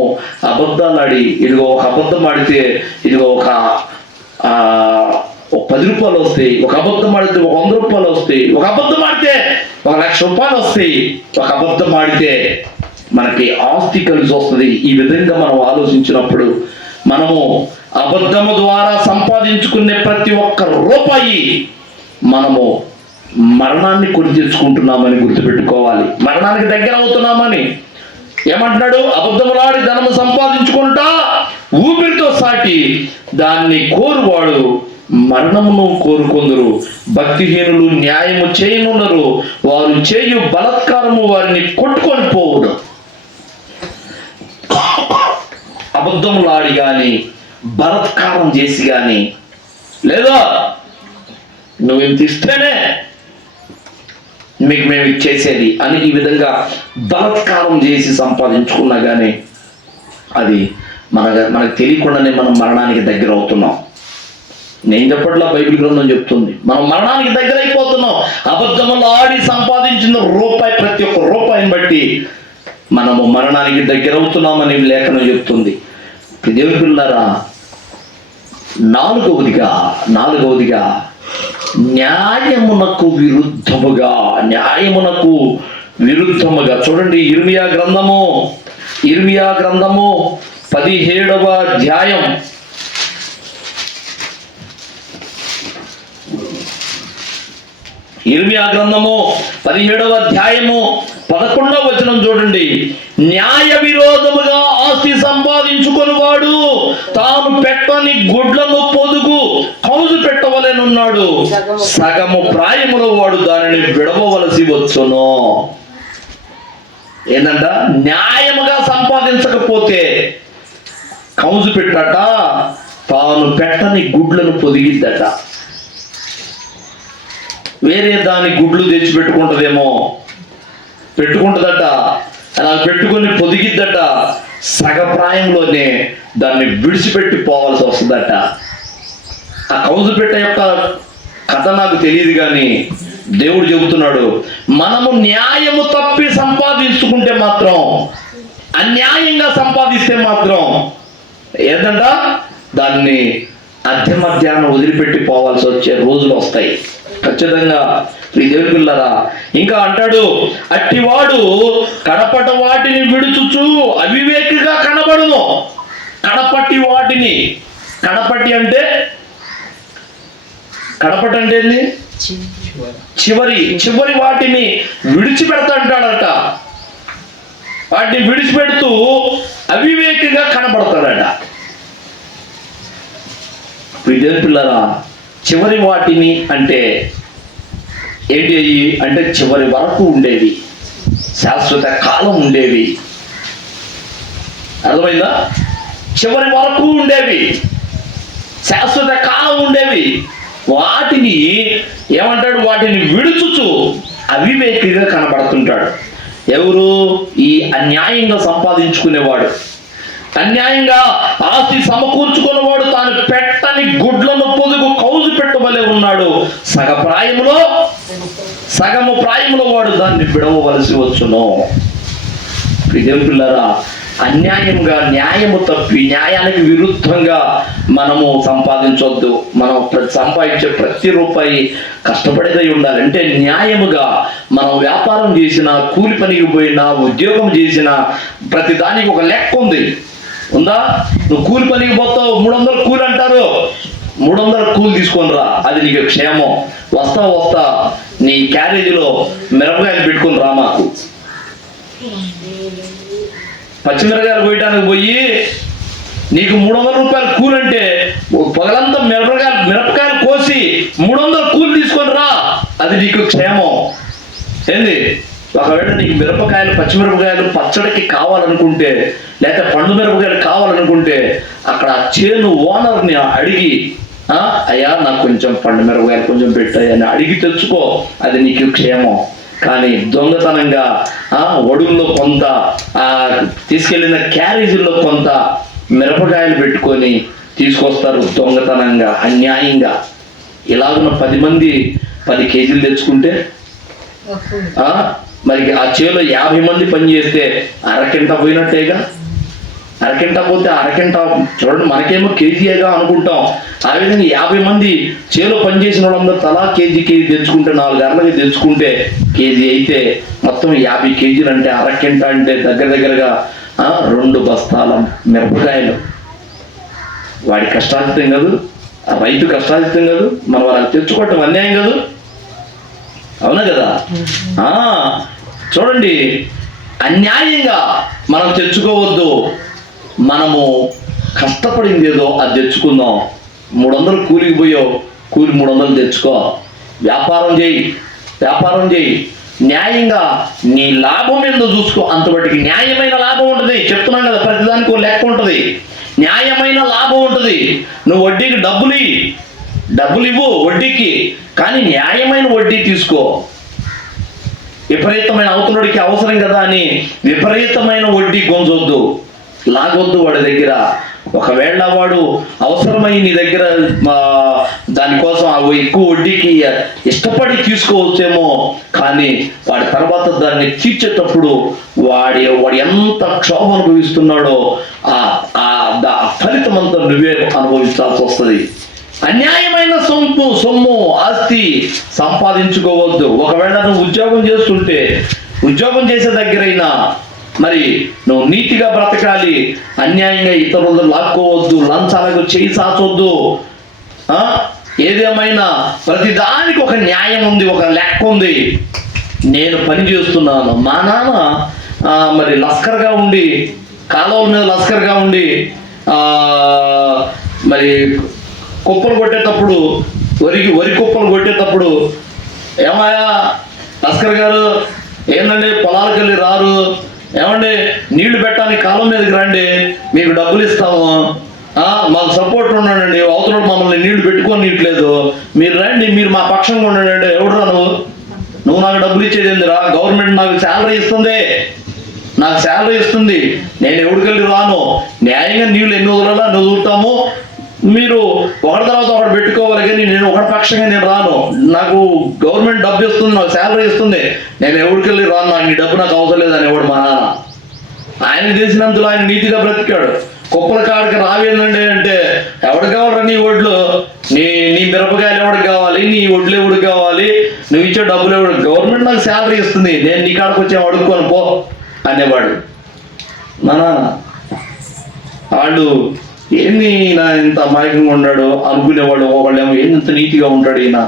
అబద్ధాలు ఆడి, ఇదిగో ఒక అబద్ధం ఆడితే ఇదిగో ఒక 10 రూపాయలు వస్తాయి, ఒక అబద్ధం ఆడితే 100 రూపాయలు వస్తాయి, ఒక అబద్ధం ఆడితే 1,00,000 రూపాయలు వస్తాయి, ఒక అబద్ధం ఆడితే మనకి ఆస్తి కలిసి వస్తుంది. ఈ విధంగా మనం ఆలోచించినప్పుడు మనము అబద్ధము ద్వారా సంపాదించుకునే ప్రతి ఒక్క రూపాయి మనము మరణాన్ని కొని తెచ్చుకుంటున్నామని గుర్తుపెట్టుకోవాలి. మరణానికి దగ్గర అవుతున్నామని. ఏమంటున్నాడు? అబద్ధములాడి ధనము సంపాదించుకుంటా ఊపిరితో సాటి, దాన్ని కోరువాడు మరణమును కోరుకొందరు. భక్తిహీనులు న్యాయము చేయనున్నారు, వారు చేయు బలత్కారము వారిని కొట్టుకొని పోవుడు. అబద్ధములాడి గాని, బలత్కారం చేసి గాని, లేదా నువ్వేం ఇస్తేనే మీకు మేము ఇచ్చేసేది అని ఈ విధంగా బలత్కారం చేసి సంపాదించుకున్నా కానీ అది మనకు తెలియకుండానే మనం మరణానికి దగ్గర అవుతున్నాం. నేను చెప్పట్లా, బైబిల్ గ్రంథం చెప్తుంది. మనం మరణానికి దగ్గర అయిపోతున్నాం. అబద్ధములు ఆడి సంపాదించిన రూపాయి, ప్రతి ఒక్క రూపాయిని బట్టి మనము మరణానికి దగ్గర అవుతున్నామని లేఖనం చెప్తుంది. దేవుని పిల్లలారా, నాలుగవదిగా న్యాయమునకు విరుద్ధముగా చూడండి. ఇర్మియా గ్రంథము 17వ అధ్యాయం 17వ అధ్యాయము 11వ వచనం చూడండి. న్యాయ విరోధముగా ఆస్తి సంపాదించుకొని వాడు తాను పెట్టని గుడ్లను పొదుగు కౌజు పెట్టవలెనున్నాడు. సగము ప్రాయములో వాడు దానిని విడవవలసి వచ్చును. ఏంటంట? న్యాయముగా సంపాదించకపోతే కౌజు పెట్టట, తాను పెట్టని గుడ్లను పొదిగిద్దట. వేరే దాని గుడ్లు తెచ్చి పెట్టుకుంటుందట. అలా పెట్టుకొని పొదిగిద్దట. సగప్రాయంలోనే దాన్ని విడిచిపెట్టి పోవాల్సి వస్తుందట. ఆ కౌజుపెట్ట యొక్క కథ నాకు తెలియదు కానీ దేవుడు చెబుతున్నాడు, మనము న్యాయము తప్పి సంపాదించుకుంటే మాత్రం, అన్యాయంగా సంపాదిస్తే మాత్రం ఏంటంట, దాన్ని మధ్యాహ్నం వదిలిపెట్టి పోవాల్సి వచ్చే రోజులు వస్తాయి ఖచ్చితంగా. దేవుని పిల్లరా, ఇంకా అంటాడు, అట్టివాడు కడపట వాటిని విడుచుచు అవివేకిగా కనబడును. కడపటి అంటే ఏంది? చివరి వాటిని విడిచిపెడతాడంటాడట. వాటిని విడిచిపెడుతూ అవివేకిగా కనబడతాడట. దేవుని పిల్లరా, చివరి వాటిని అంటే ఏంటి అంటే చివరి వరకు ఉండేవి, శాశ్వత కాలం ఉండేవి. అర్థమైందా? చివరి వరకు ఉండేవి, శాశ్వత కాలం ఉండేవి. వాటిని ఏమంటాడు? వాటిని విడుచుచు అవివేకిగా కనబడుతుంటాడు. ఎవరు? ఈ అన్యాయంగా సంపాదించుకునేవాడు, అన్యాయంగా ఆస్తి సమకూర్చుకునేవాడు తాను పెట్టని గుడ్లను పొదుగు కౌజు పెట్టవలే ఉన్నాడు. సగము ప్రాయములో వాడు దాన్ని విడవవలసి వచ్చును. దేవుని పిల్లరా, అన్యాయంగా న్యాయము తప్పి న్యాయానికి విరుద్ధంగా మనము సంపాదించవద్దు. మనం సంపాదించే ప్రతి రూపాయి కష్టపడేదై ఉండాలి. అంటే న్యాయముగా మనం వ్యాపారం చేసినా, కూలి పనికి పోయినా, ఉద్యోగం చేసినా ప్రతి దానికి ఒక లెక్క ఉంది. ఉందా? నువ్వు కూలి పనికి పోతావు, 300 కూలి అంటారు, 300 కూలి తీసుకొని రా, అది నీకు క్షేమం. వస్తా నీ క్యారేజీలో మిరపకాయలు పెట్టుకొని రా. మాకు పచ్చిమిరకాయలు పోయడానికి పోయి నీకు 300 రూపాయలు కూలి అంటే పగలంతా మిరపకాయలు కోసి 300 కూలి తీసుకొని రా, అది నీకు క్షేమం. ఏంది? ఒకవేళ నీకు పచ్చిమిరపకాయలు పచ్చడికి కావాలనుకుంటే, లేకపోతే పండు మిరపకాయలు కావాలనుకుంటే అక్కడ చేను ఓనర్ని అడిగి, అయ్యా నాకు కొంచెం పండు మిరపకాయలు కొంచెం పెట్టాయని అడిగి తెచ్చుకో, అది నీకు క్షేమం. కానీ దొంగతనంగా ఒడుల్లో కొంత, తీసుకెళ్ళిన క్యారేజీల్లో కొంత మిరపకాయలు పెట్టుకొని తీసుకొస్తారు దొంగతనంగా, అన్యాయంగా. ఇలాగున్న 10 మంది 10 కేజీలు తెచ్చుకుంటే, మరి ఆ చేలో 50 మంది పని చేస్తే అరకింట పోయినట్టేగా. అరకింట పోతే అరకింట, చూడండి మనకేమో కేజీగా అనుకుంటాం, ఆ విధంగా 50 మంది చేలో పనిచేసిన వాళ్ళందరూ తలా కేజీ తెచ్చుకుంటే, 4 గంటలకి తెచ్చుకుంటే కేజీ అయితే మొత్తం 50 కేజీలు అంటే అరకింట అంటే దగ్గరగా 2 బస్తాల మిరపకాయలు. వాడి కష్టాజితం కాదు, ఆ రైతు కష్టాజితం కాదు, మనం వాళ్ళకి తెచ్చుకోవటం అన్యాయం కాదు. అవునా కదా? చూడండి, అన్యాయంగా మనం తెచ్చుకోవద్దు. మనము కష్టపడింది ఏదో అది తెచ్చుకుందాం. 300 కూలికి పోయావు, కూలి 300 తెచ్చుకో. వ్యాపారం చేయి న్యాయంగా, నీ లాభం ఏందో చూసుకో. అంతబట్టికి న్యాయమైన లాభం ఉంటుంది. చెప్తున్నాం కదా, ప్రతిదానికి లెక్క ఉంటుంది, న్యాయమైన లాభం ఉంటుంది. నువ్వు వడ్డీకి డబ్బులు ఇవ్వు వడ్డీకి, కానీ న్యాయమైన వడ్డీ తీసుకో. విపరీతమైన అవతలడికి అవసరం కదా అని విపరీతమైన వడ్డీ గొంజొద్దు, లాగొద్దు వాడి దగ్గర. ఒకవేళ వాడు అవసరమై నీ దగ్గర దానికోసం ఎక్కువ వడ్డీకి ఇష్టపడి తీసుకోవచ్చేమో, కానీ వాడి తర్వాత దాన్ని తీర్చేటప్పుడు వాడు ఎంత క్షోభ అనుభవిస్తున్నాడో ఆ ఫలితం అంతా నువ్వే అనుభవించాల్సి వస్తుంది. అన్యాయమైన సొమ్ము ఆస్తి సంపాదించుకోవద్దు. ఒకవేళ నువ్వు ఉద్యోగం చేస్తుంటే, ఉద్యోగం చేసే దగ్గరైనా మరి నువ్వు నీతిగా బ్రతకాలి. అన్యాయంగా ఇతరులు లాక్కోవద్దు, లంచాలకు చేయి చాచొద్దు. ఏదేమైనా ప్రతిదానికి ఒక న్యాయం ఉంది, ఒక లెక్క ఉంది. నేను పని చేస్తున్నాను, మా నాన్న మరి లస్కర్గా ఉండి, కాలువల మీద లస్కర్గా ఉండి మరి కుప్పలు కొట్టేటప్పుడు, వరి కుప్పలు కొట్టేటప్పుడు, ఏమయ్యా లస్కర్ గారు ఏంటండి పొలాలకు వెళ్ళి రారు, ఏమండి నీళ్లు పెట్టడానికి కాలం మీదకి రండి, మీకు డబ్బులు ఇస్తాము, మాకు సపోర్ట్ ఉన్నాడండి, అవతల మమ్మల్ని నీళ్లు పెట్టుకోనిట్లేదు, మీరు రండి, మీరు మా పక్షంగా ఉండండి. ఎవడురా నువ్వు నాకు డబ్బులు ఇచ్చేది ఏందిరా? గవర్నమెంట్ నాకు శాలరీ ఇస్తుంది, నేను ఎవడికెళ్ళి రాను. న్యాయంగా నీళ్ళు ఎన్ని వదలాలో అన్ని వదులుతాము, మీరు ఒకటి తర్వాత ఒకటి పెట్టుకోవాలి, కానీ నేను ఒకటి పక్షంగా నేను రాను. నాకు గవర్నమెంట్ డబ్బు ఇస్తుంది, నాకు శాలరీ ఇస్తుంది, నేను ఎవరికెళ్ళి రాను, నాకు నీ డబ్బు నాకు అవసరం లేదని ఎవడు మా నాన్న. ఆయన తెలిసినంతలో ఆయన నీతిగా బ్రతికాడు. కుప్పల కాడికి రావేందండి అంటే, ఎవరికి కావాలరా నీ ఒడ్లు, నీ మిరపకాయలు ఎవరికి కావాలి, నీ ఒడ్లు ఎవరికి కావాలి, నువ్వు ఇచ్చే డబ్బులు ఎవరు, గవర్నమెంట్ నాకు శాలరీ ఇస్తుంది, నేను నీ కాడికి వచ్చి అడుక్కోను పో అనేవాడు. నాన్న వాళ్ళు ఏంది ఈయన ఇంత అమాయకంగా ఉన్నాడు అనుకునేవాడు. ఒకళ్ళేమో ఏంత నీతిగా ఉంటాడు ఈయన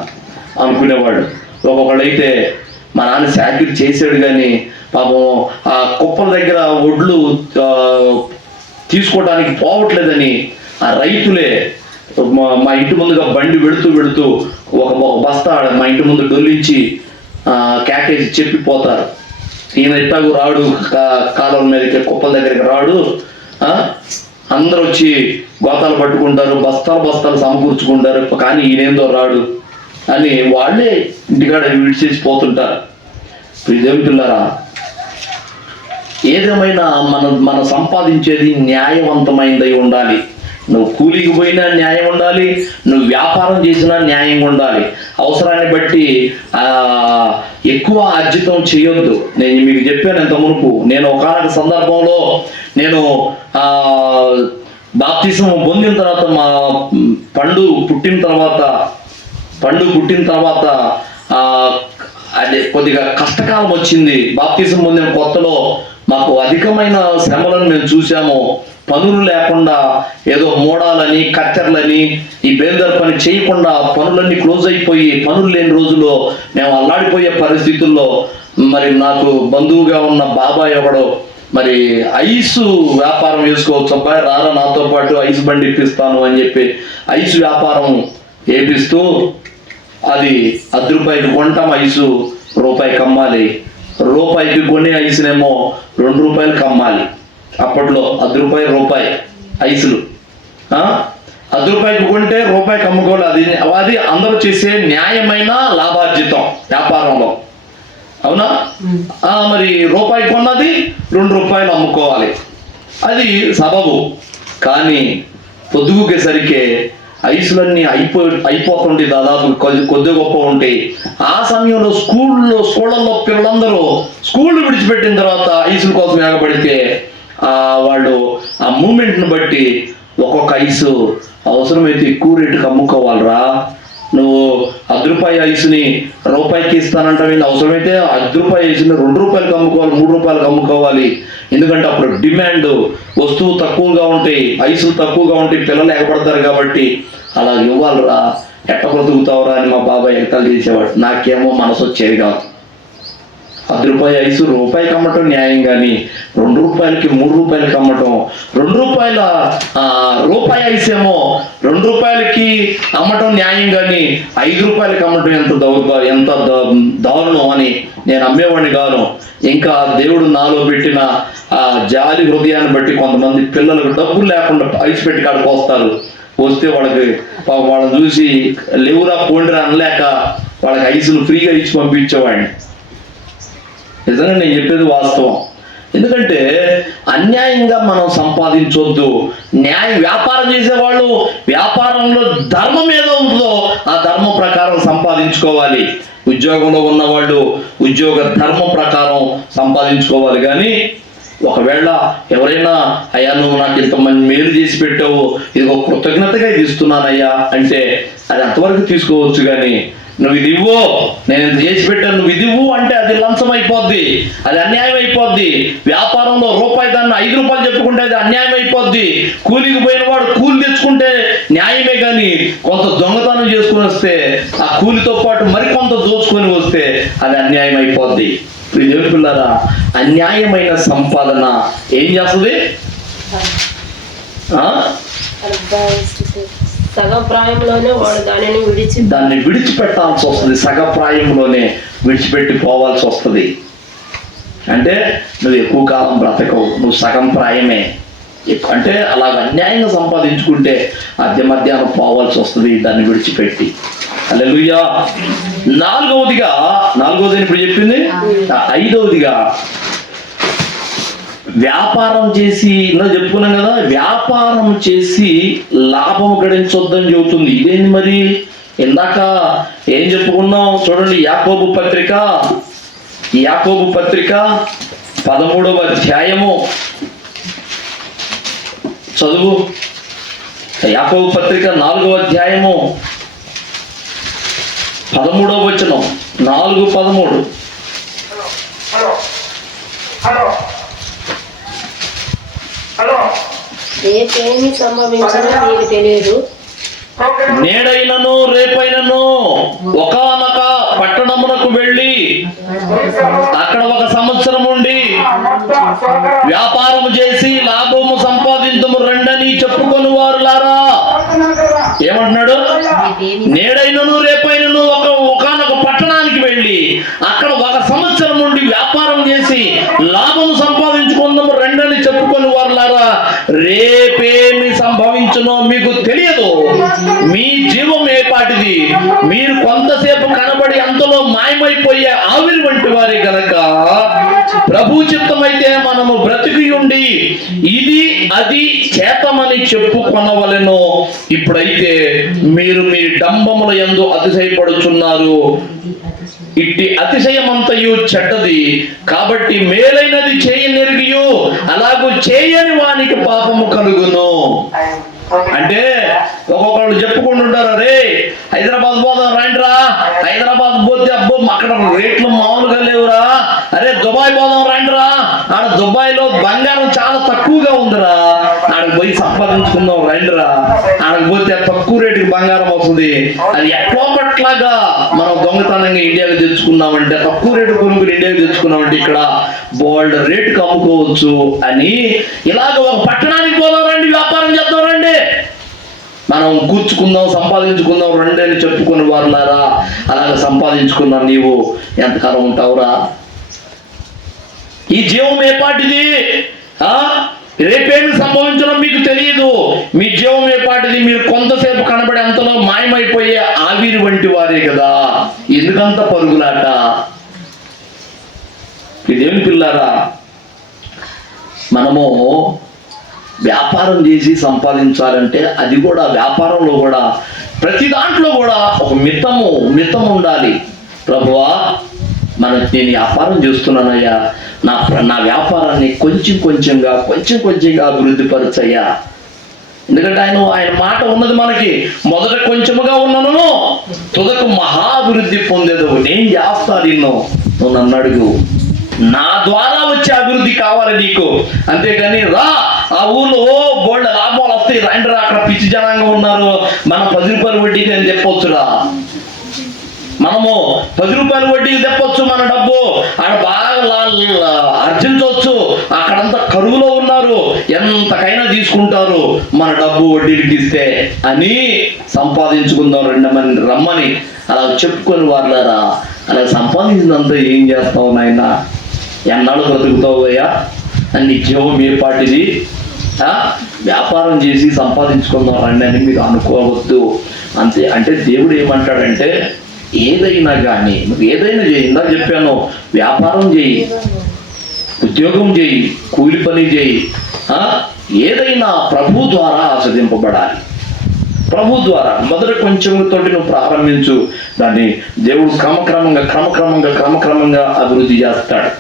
అనుకునేవాడు. ఒక్కొక్కళ్ళైతే మా నాన్న సాకిరి చేసాడు, కానీ పాపం ఆ కుప్పల దగ్గర ఒడ్లు తీసుకోవడానికి పోవట్లేదని ఆ రైతులే మా ఇంటి ముందుగా బండి వెళుతూ ఒక బస్తా మా ఇంటి ముందు డొల్లించి క్యాకేజ్ చెప్పిపోతారు. ఈయన ఇట్టాగు రాడు, కాలువ మీదకి కుప్పల దగ్గరికి రాడు, అందరూ వచ్చి గోతాలు పట్టుకుంటారు, బస్తాలు సమకూర్చుకుంటారు, కానీ ఈయనేందో రాడు అని వాళ్ళే ఇంటికాడ విడిచేసి పోతుంటారు. దేవుని పిల్లరా, ఏదేమైనా మనం సంపాదించేది న్యాయవంతమైనదై ఉండాలి. నువ్వు కూలికి పోయినా న్యాయం ఉండాలి, నువ్వు వ్యాపారం చేసినా న్యాయంగా ఉండాలి. అవసరాన్ని బట్టి ఎక్కువ ఆర్జితం చేయొద్దు. నేను మీకు చెప్పాను ఇంత మునుపు, నేను ఒకనొక సందర్భంలో నేను బాప్తిసం పొందిన తర్వాత మా పండు పుట్టిన తర్వాత అదే కొద్దిగా కష్టకాలం వచ్చింది. బాప్తిసం పొందిన కొత్తలో మాకు అధికమైన శ్రమలను మేము చూసాము. పనులు లేకుండా ఏదో మూడాలని కత్తెరలని ఈ బేల్దర్ పని చేయకుండా పనులన్నీ క్లోజ్ అయిపోయి పనులు లేని రోజుల్లో మేము అల్లాడిపోయే పరిస్థితుల్లో మరి నాకు బంధువుగా ఉన్న బాబాయ్ ఒకడు మరి ఐస్ వ్యాపారం వేసుకోవచ్చు అబ్బాయి రారా నాతో పాటు ఐస్ బండి ఇప్పిస్తాను అని చెప్పి ఐస్ వ్యాపారం వేపిస్తూ అది ₹10 కొంటాం ఐసు రూపాయికి అమ్మాలి, రూపాయికి కొనే ఐసునేమో ₹2 అమ్మాలి. అప్పట్లో ₹10 ఐసులు ₹10 కొంటే రూపాయికి అమ్ముకోవాలి. అది అందరూ చేసే న్యాయమైన లాభార్జితం వ్యాపారంలో, అవునా? మరి రూపాయి కొన్నది ₹2 అమ్ముకోవాలి, అది సబబు. కానీ పొద్దుగుకేసరికి ఐసులన్నీ అయిపోతుంటాయి, దాదాపు కొద్ది గొప్ప ఉంటాయి. ఆ సమయంలో స్కూళ్ళల్లో పిల్లలందరూ స్కూళ్ళు విడిచిపెట్టిన తర్వాత ఐసుల కోసం ఎగబడితే వాళ్ళు ఆ మూమెంట్ని బట్టి ఒక్కొక్క ఐసు అవసరమైతే ఎక్కువ రేటుకి అమ్ముకోవాలరా. నువ్వు ₹10 ఐసుని రూపాయికి ఇస్తానంటే అవసరమైతే ₹10 ఐసుని ₹2 అమ్ముకోవాలి, ₹3 అమ్ముకోవాలి. ఎందుకంటే అప్పుడు డిమాండ్, వస్తువు తక్కువగా ఉంటాయి, ఐసులు తక్కువగా ఉంటాయి, పిల్లలు ఎగబడతారు కాబట్టి అలా ఇవ్వాలరా. ఎట్ట బ్రతుకుతావురా అని మా బాబాయ్ ఎక్కలు చేసేవాడు. నాకేమో మనసు వచ్చేది కాదు. ₹10 ఐసు రూపాయికి అమ్మటం న్యాయం, కానీ ₹2కి ₹3 అమ్మటం, రూపాయి ఐసు ఏమో ₹2కి అమ్మటం న్యాయం, కానీ ₹5 అమ్మటం ఎంత దారుణం అని నేను అమ్మేవాడిని కాను. ఇంకా దేవుడు నాలో పెట్టిన ఆ జాలి హృదయాన్ని బట్టి కొంతమంది పిల్లలకు డబ్బులు లేకుండా ఐసు పెట్టి కాడికి వస్తారు. వస్తే వాళ్ళని చూసి లేవురా పోండిరా అనలేక వాళ్ళకి ఐసులు ఫ్రీగా ఇచ్చి పంపించేవాడిని. నిజంగా నేను చెప్పేది వాస్తవం. ఎందుకంటే అన్యాయంగా మనం సంపాదించొద్దు. వ్యాపారం చేసేవాళ్ళు వ్యాపారంలో ధర్మం ఏదో ఉందో ఆ ధర్మం ప్రకారం సంపాదించుకోవాలి. ఉద్యోగంలో ఉన్నవాళ్ళు ఉద్యోగ ధర్మం ప్రకారం సంపాదించుకోవాలి. కానీ ఒకవేళ ఎవరైనా అయ్యా నువ్వు నాకు ఇంతమంది మేలు చేసి పెట్టావు, ఇదిగో కృతజ్ఞతగా ఇది ఇస్తున్నానయ్యా అంటే అది అంతవరకు తీసుకోవచ్చు. కానీ నువ్వు ఇది ఇవ్వు, నేను ఇంత చేసి పెట్టాను, నువ్వు ఇది ఇవ్వు అంటే అది లంచం అయిపోద్ది, అది అన్యాయం అయిపోద్ది. వ్యాపారంలో దాన్ని ₹5 చెప్పుకుంటే అది అన్యాయం అయిపోద్ది. కూలికి పోయిన వాడు కూలి తెచ్చుకుంటే న్యాయమే, కానీ కొంత దొంగతనం చేసుకుని వస్తే ఆ కూలితో పాటు మరికొంత దోచుకొని వస్తే అది అన్యాయం అయిపోద్ది. దేవుని పిల్లారా, అన్యాయమైన సంపాదన ఏం చేస్తుంది? దాన్ని విడిచిపెట్టాల్సి వస్తుంది. సగప్రాయంలోనే విడిచిపెట్టి పోవాల్సి వస్తుంది. అంటే నువ్వు ఎక్కువ కాలం బ్రతకవు, నువ్వు సగం ప్రాయమే. అంటే అలాగ అన్యాయంగా సంపాదించుకుంటే మధ్యాహ్నం పోవాల్సి వస్తుంది దాన్ని విడిచిపెట్టి. హల్లెలూయా. నాలుగవది ఇప్పుడు చెప్పింది. 5వదిగా వ్యాపారం చేసి చెప్పుకున్నాం కదా, వ్యాపారం చేసి లాభం గడించొద్దని చెబుతుంది. ఇదేంటి మరి? ఇందాక ఏం చెప్పుకున్నాం చూడండి. యాకోబు పత్రిక 13వ అధ్యాయము చదువు. యాకోబు పత్రిక 4వ అధ్యాయము 13వ వచనం. 4:13. రేపేమి సంభవించినా నీకు తెలియదు. నేడైనను రేపైనను ఒకానొక పట్టణమునకు వెళ్ళి అక్కడ 1 సంవత్సరం ఉండి వ్యాపారము చేసి లాభము సంపాదించుము రండని చెప్పుకొని వారులారా. ఏమంటున్నాడు? నేడైనను రేపైనను ఒకానొక పట్టణానికి వెళ్ళి అక్కడ 1 సంవత్సరం ఉండి వ్యాపారం చేసి లాభము సంపాదించుకుందాము రండని చెప్పుకొని వారులారా. రేపేమి సంభవించునో మీకు తెలియదు, మీ జీవం ఏ పాటిది, మీరు కొంతసేపు కనబడి అంతలో మాయమైపోయే ఆవిరి వంటి వారి గనక ప్రభు చిత్తమైతే మనము బ్రతికి ఉండి ఇది అది చేతమని చెప్పుకొనవలెను. ఇప్పుడైతే మీరు మీ డంబముల యందు అతిశయపడుచున్నారు. ఇట్టి అతిశయమంతయు చెడ్డది, కాబట్టి మేలైనది చేయనెరిగియు అలాగూ చేయని వానికి పాపము కలుగును. అంటే ఒక్కొక్కళ్ళు చెప్పుకుంటుంటారు, అరే హైదరాబాద్ పోదాం రండిరా, హైదరాబాద్ పోతే అబ్బో అక్కడ రేట్లు మామూలుగా లేవురా, అరే దుబాయ్ పోదాం రండిరా, ఆడ దుబాయ్లో బంగారం చాలా తక్కువగా ఉందిరా, ఆడకు పోయి సంపాదించుకుందాం రండిరా, ఆడకు పోతే తక్కువ రేటుకి బంగారం వస్తుంది, అది ఎట్లా పట్లాగా మనం దొంగతనంగా ఇండియాకి తెచ్చుకున్నామంటే, తక్కువ రేటు కొనుక్కుని ఇండియాకి తెచ్చుకున్నామంటే ఇక్కడ బోల్డ్ రేటుకి అమ్ముకోవచ్చు అని ఇలాగ ఒక పట్టణానికి పోదాం రండి, వ్యాపారం చేద్దాం రండి, మనం కూర్చుకుందాం సంపాదించుకుందాం రండి అని చెప్పుకుని వారులారా, అలాగ సంపాదించుకున్నా నీవు ఎంతకాలం ఉంటావురా? ఈ జీవం ఏ పాటిది? రేపేమి సంభవించడం మీకు తెలియదు. మీ జీవం ఏ పాటిది? మీరు కొంతసేపు కనబడే అంతలో మాయమైపోయే ఆవిరి వంటి వారే కదా, ఎందుకంత పరుగులాట? ఇదేమి పిల్లారా, మనము వ్యాపారం చేసి సంపాదించాలంటే అది కూడా వ్యాపారంలో కూడా ప్రతి దాంట్లో కూడా ఒక మితం ఉండాలి. ప్రభువా నేను వ్యాపారం చేస్తున్నానయ్యా, నా వ్యాపారాన్ని కొంచెం కొంచెంగా అభివృద్ధి పరచయ్యా. ఎందుకంటే ఆయన మాట ఉన్నది మనకి, మొదట కొంచెముగా ఉన్నాను తుదకు మహాభివృద్ధి పొందేదవు, నేను చేస్తా నిన్ను, నువ్వు నన్ను అడుగు, నా ద్వారా వచ్చే అభివృద్ధి కావాలి నీకు. అంతేగాని రా ఆ ఊళ్ళో బోల్డ్ లాభాలు వస్తాయి రండిరా, అక్కడ పిచ్చి జనాంగం ఉన్నారు, మనం 10 రూపాయల వడ్డీకి అని చెప్పొచ్చురా, మనము 10 రూపాయల వడ్డీకి తెప్పొచ్చు మన డబ్బు, ఆడ బాగా ఆర్జించవచ్చు, అక్కడంతా కరువులో ఉన్నారు, ఎంతకైనా తీసుకుంటారు మన డబ్బు వడ్డీకి ఇస్తే అని సంపాదించుకుందాం రమ్మని అలా చెప్పుకొని వాళ్ళారా. అలా సంపాదించినంతా ఏం చేస్తావు నాయన? ఎన్నాళ్ళు బ్రతుకుతావు అయ్యా? నీ జీవం ఏ పాటిది? వ్యాపారం చేసి సంపాదించుకుందాం రండి అని మీరు అనుకోవద్దు. అంతే. అంటే దేవుడు ఏమంటాడంటే ఏదైనా కానీ నువ్వు ఏదైనా చేయి, ఇందాక చెప్పాను, వ్యాపారం చేయి, ఉద్యోగం చేయి, కూలి పని చేయి, ఏదైనా ప్రభు ద్వారా ఆస్వాదింపబడాలి. ప్రభు ద్వారా మొదట కొంచెంతో నువ్వు ప్రారంభించు, దాన్ని దేవుడు క్రమక్రమంగా అభివృద్ధి చేస్తాడు.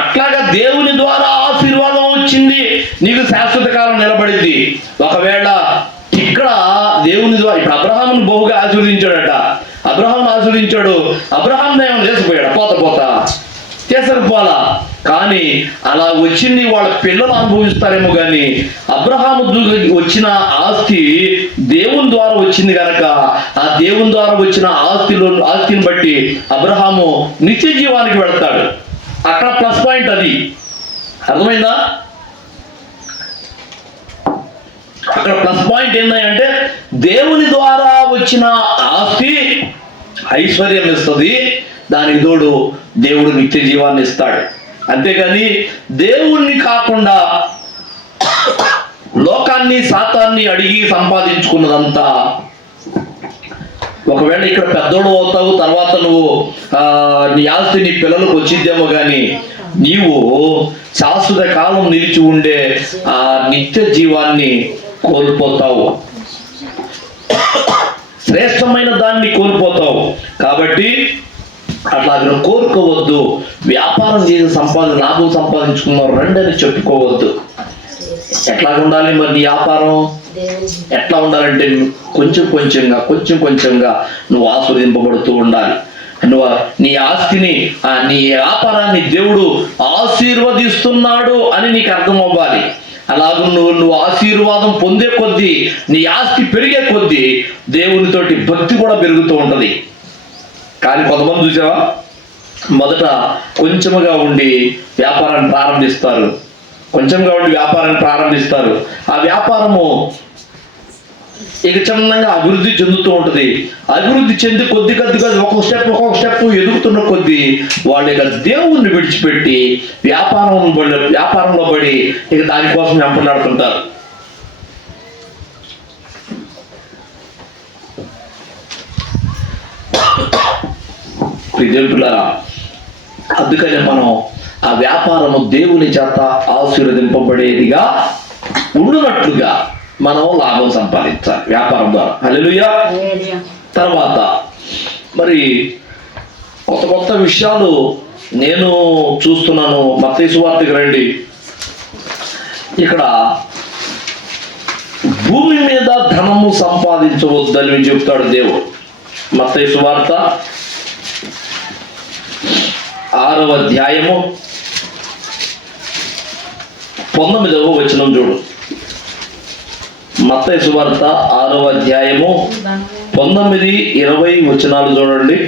అట్లాగా దేవుని ద్వారా ఆశీర్వాదం వచ్చింది, నీకు శాశ్వత కాలం నిలబడింది. ఒకవేళ ఇక్కడ దేవుని ద్వారా ఇప్పుడు అబ్రహామును బహుగా ఆశీర్వదించాడట, అబ్రహాం ఏమైనా చేసిపోయాడు పోతా చేసకపోలా, కానీ అలా వచ్చింది వాళ్ళ పిల్లలు అనుభవిస్తారేమో, కానీ అబ్రహాము వచ్చిన ఆస్తి దేవుని ద్వారా వచ్చింది కనుక ఆ దేవుని ద్వారా వచ్చిన ఆస్తిని బట్టి అబ్రహాము నిత్య జీవానికి వెళతాడు. అక్కడ ప్లస్ పాయింట్ అది, అర్థమైందా? అక్కడ ప్లస్ పాయింట్ ఏంటంటే దేవుని ద్వారా వచ్చిన ఆస్తి ఐశ్వర్యం ఇస్తుంది, దానికి తోడు దేవుడు నిత్య జీవాన్ని ఇస్తాడు. అంతేగాని దేవుణ్ణి కాకుండా లోకాన్ని సాతాన్ని అడిగి సంపాదించుకున్నదంతా, ఒకవేళ ఇక్కడ పెద్దోడు అవుతావు, తర్వాత నువ్వు నీ ఆస్తి నీ పిల్లలకు వచ్చిద్దేమో, కానీ నీవు శాశ్వత కాలం నిలిచి ఉండే ఆ నిత్య జీవాన్ని కోల్పోతావు, శ్రేష్టమైన దాన్ని కోల్పోతావు. కాబట్టి అట్లా కోరుకోవద్దు. వ్యాపారం చేసి లాభం సంపాదించుకున్నావు రండి అని చెప్పుకోవద్దు. ఎట్లా ఉండాలి మరి నీ వ్యాపారం? ఎట్లా ఉండాలంటే కొంచెం కొంచెంగా నువ్వు ఆస్వాదింపబడుతూ ఉండాలి. నువ్వు నీ ఆస్తిని, నీ వ్యాపారాన్ని దేవుడు ఆశీర్వదిస్తున్నాడు అని నీకు అర్థం అవ్వాలి. అలాగే నువ్వు ఆశీర్వాదం పొందే కొద్దీ, నీ ఆస్తి పెరిగే కొద్దీ దేవునితోటి భక్తి కూడా పెరుగుతూ ఉంటది. కానీ కొంతమంది చూసావా, మొదట కొంచెముగా ఉండి వ్యాపారాన్ని ప్రారంభిస్తారు, ఆ వ్యాపారము ఇక చిన్నగా అభివృద్ధి చెందుతూ ఉంటుంది. అభివృద్ధి చెంది కొద్దిగా ఒక్కొక్క స్టెప్ ఎదుగుతున్న కొద్దీ వాళ్ళు ఇక దేవుణ్ణి విడిచిపెట్టి వ్యాపారంలో పడి ఇక దానికోసం వెంపలాడుతుంటారు. ప్రియమిత్రులారా, అందుకనే మనం ఆ వ్యాపారము దేవుని చేత ఆశీర్వదింపబడేదిగా ఉండునట్లుగా మనం లాభం సంపాదించాలి వ్యాపారం ద్వారా. హల్లెలూయా. తర్వాత మరి కొత్త కొత్త విషయాలు నేను చూస్తున్నాను. మత్తయి సువార్తకి రండి. ఇక్కడ భూమి మీద ధనము సంపాదించవద్దని చెప్తాడు దేవుడు. మత్తయి సువార్త 6వ అధ్యాయము 19వ వచనం చూడు. మత్తయి సువార్త 6వ అధ్యాయము 19, 20 వచనాలు చూడండి.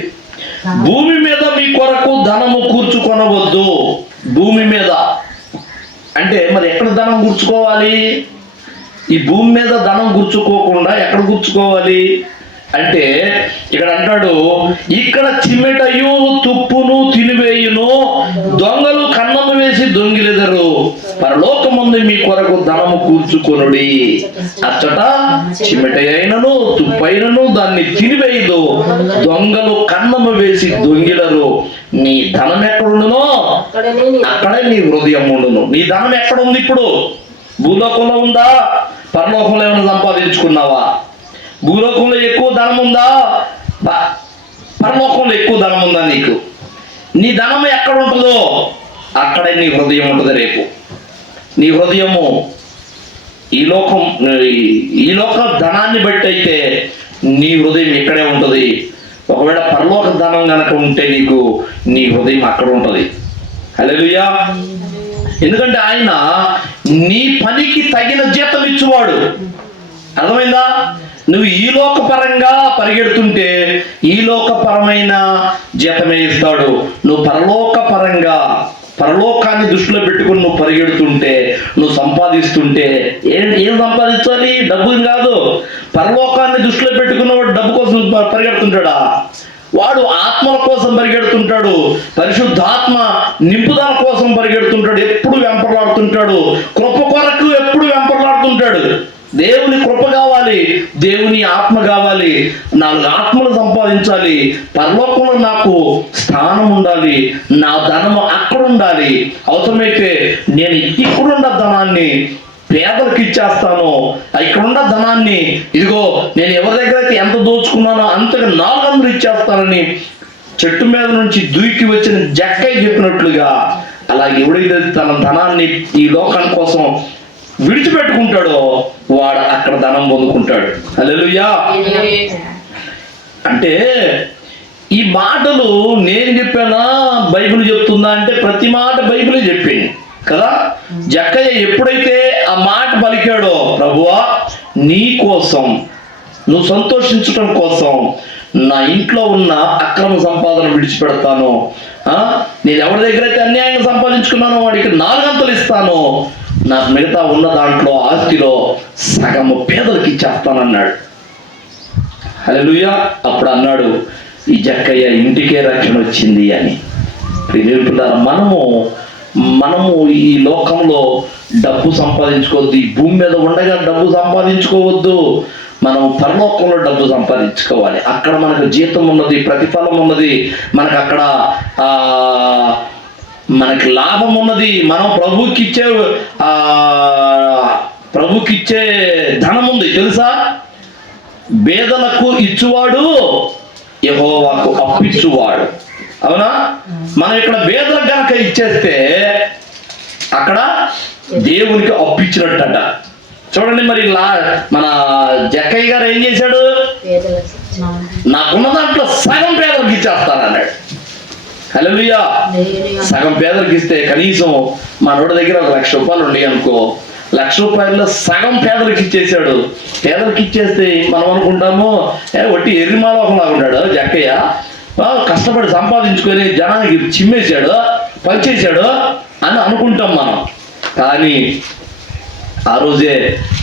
భూమి మీద మీ కొరకు ధనము కూర్చుకొనవద్దు. భూమి మీద అంటే మరి ఎక్కడ ధనం కూర్చుకోవాలి? ఈ భూమి మీద ధనం కూర్చుకోకుండా ఎక్కడ కూర్చుకోవాలి అంటే ఇక్కడ అంటాడు, ఇక్కడ చిమ్మెటయు తుప్పును తినివేయును, దొంగలు కన్నము వేసి దొంగిలెదరు. పరలోకమందు మీ కొరకు ధనము కూర్చుకొనుడి. అచ్చట చిమ్మెటయైనను తుప్పైనను దాన్ని తినివేయదు, దొంగలు కన్నము వేసి దొంగిలరు. నీ ధనం ఎక్కడుండునో అక్కడే నీ హృదయం ఉండును. నీ ధనం ఎక్కడుంది? ఇప్పుడు భూలోకంలో ఉందా? పరలోకంలో ఏమైనా సంపాదించుకున్నావా? భూలోకంలో ఎక్కువ ధనం ఉందా? పరలోకంలో ఎక్కువ ధనం ఉందా నీకు? నీ ధనం ఎక్కడ ఉంటుందో అక్కడే నీ హృదయం ఉంటుంది. రేపు నీ హృదయము ఈ లోక ధనాన్ని బట్టి అయితే నీ హృదయం ఇక్కడే ఉంటుంది. ఒకవేళ పరలోక ధనం కనుక ఉంటే నీకు నీ హృదయం అక్కడ ఉంటుంది. హల్లెలూయా. ఎందుకంటే ఆయన నీ పనికి తగిన జీతం ఇచ్చువాడు. అర్థమైందా? నువ్వు ఈ లోకపరంగా పరిగెడుతుంటే ఈ లోకపరమైన జీతమే ఇస్తాడు. నువ్వు పరలోకాన్ని దృష్టిలో పెట్టుకుని నువ్వు పరిగెడుతుంటే, నువ్వు సంపాదిస్తుంటే ఏం సంపాదించాలి? డబ్బుని కాదు. పరలోకాన్ని దృష్టిలో పెట్టుకున్నవాడు డబ్బు కోసం పరిగెడుతుంటాడా? వాడు ఆత్మల కోసం పరిగెడుతుంటాడు. పరిశుద్ధాత్మ నింపుదల కోసం పరిగెడుతుంటాడు. ఎప్పుడు వెంపర్లాడుతుంటాడు. కృప కొరకు ఎప్పుడు వెంపర్లాడుతుంటాడు. దేవుని కృప కావాలి, దేవుని ఆత్మ కావాలి, 4 ఆత్మలు సంపాదించాలి, పరలోకంలో నాకు స్థానం ఉండాలి, నా ధనము అక్కడ ఉండాలి. అవసరమైతే నేను ఇక్కడున్న ధనాన్ని పేదలకు ఇచ్చేస్తాను. ఇక్కడున్న ధనాన్ని ఇదిగో నేను ఎవరి దగ్గర అయితే ఎంత దోచుకున్నానో అంతగా 400 ఇచ్చేస్తానని చెట్టు మీద నుంచి దూకి వచ్చిన జక్కయ్య చెప్పినట్లుగా, అలాగే ఎవడైతే తన ధనాన్ని ఈ లోకాని కోసం విడిచిపెట్టుకుంటాడో వాడు అక్కడ ధనం పొందుకుంటాడు. హల్లెలూయా. అంటే ఈ మాటలు నేను చెప్పానా బైబిల్ చెప్తుందా అంటే ప్రతి మాట బైబిలే చెప్పింది కదా. జక్కయ్య ఎప్పుడైతే ఆ మాట పలికాడో, ప్రభువా నీ కోసం, నువ్వు సంతోషించడం కోసం నా ఇంట్లో ఉన్న అక్రమ సంపాదన విడిచిపెడతాను. నేను ఎవరి దగ్గర అయితే అన్యాయంగా సంపాదించుకున్నానో వాడికి 4 అంతలు ఇస్తాను. నాకు మిగతా ఉన్న దాంట్లో ఆస్తిలో సగము పేదలకు ఇచ్చేస్తానన్నాడు. హల్లెలూయా. అప్పుడు అన్నాడు, ఈ జక్కయ్య ఇంటికే రక్షణ వచ్చింది అని. మనము ఈ లోకంలో డబ్బు సంపాదించుకోవద్దు. ఈ భూమి మీద ఉండగా డబ్బు సంపాదించుకోవద్దు. మనం పరలోకంలో డబ్బు సంపాదించుకోవాలి. అక్కడ మనకు జీతం ఉన్నది, ప్రతిఫలం ఉన్నది, మనకు అక్కడ మనకి లాభం ఉన్నది. మనం ప్రభుకి ఇచ్చే ధనం ఉంది తెలుసా. బేదలకు ఇచ్చువాడు యెహోవాకు అప్పిచ్చువాడు. అవునా? మనం ఇక్కడ బేదలకు గనక ఇచ్చేస్తే అక్కడ దేవునికి అప్పిచ్చినట్టట. చూడండి మరి మన జక్కయ్య గారు ఏం చేశాడు? నాకున్న దాంట్లో సగం పేదలకు ఇచ్చేస్తానన్నాడు. హల్లెలూయా. సగం పేదలకు ఇస్తే కనీసం మనోడి దగ్గర 1,00,000 రూపాయలు ఉండేవి అనుకో, 1,00,000 రూపాయల్లో సగం పేదలకు ఇచ్చేసాడు. పేదలకు ఇచ్చేస్తే మనం అనుకుంటాము వట్టి ఎర్రిమాలోకంలాగా ఉన్నాడు జక్కయ్య, కష్టపడి సంపాదించుకొని జనానికి చిమ్మేశాడు, పంచేశాడు అని అనుకుంటాం మనం. కానీ ఆ రోజే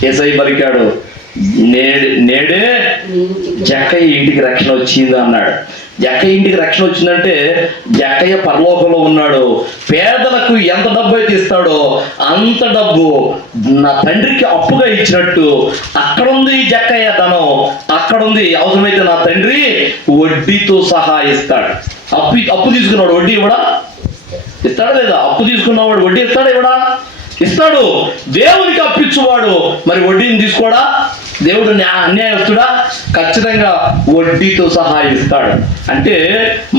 యేసయ్య పలికాడు, నేడే జక్కయ్య ఇంటికి రక్షణ వచ్చింది అన్నాడు. జక్కయ్య ఇంటికి రక్షణ వచ్చిందంటే జక్కయ్య పరలోకంలో ఉన్నాడు. పేదలకు ఎంత డబ్బు అయితే ఇస్తాడో అంత డబ్బు నా తండ్రికి అప్పుగా ఇచ్చినట్టు అక్కడుంది జక్కయ్య ధనం, అక్కడుంది. అవసరమైతే నా తండ్రి వడ్డీతో సహా ఇస్తాడు. అప్పు తీసుకున్నాడు వడ్డీ ఇవ్వడా? ఇస్తాడా లేదా? అప్పు తీసుకున్నవాడు వడ్డీ ఇస్తాడా ఇవ్వడా? ఇస్తాడు. దేవునికి అప్పిచ్చువాడు మరి వడ్డీని తీసుకోడా? దేవుడు అన్యాయస్తుడా? ఖచ్చితంగా వడ్డీతో సహా ఇస్తాడు. అంటే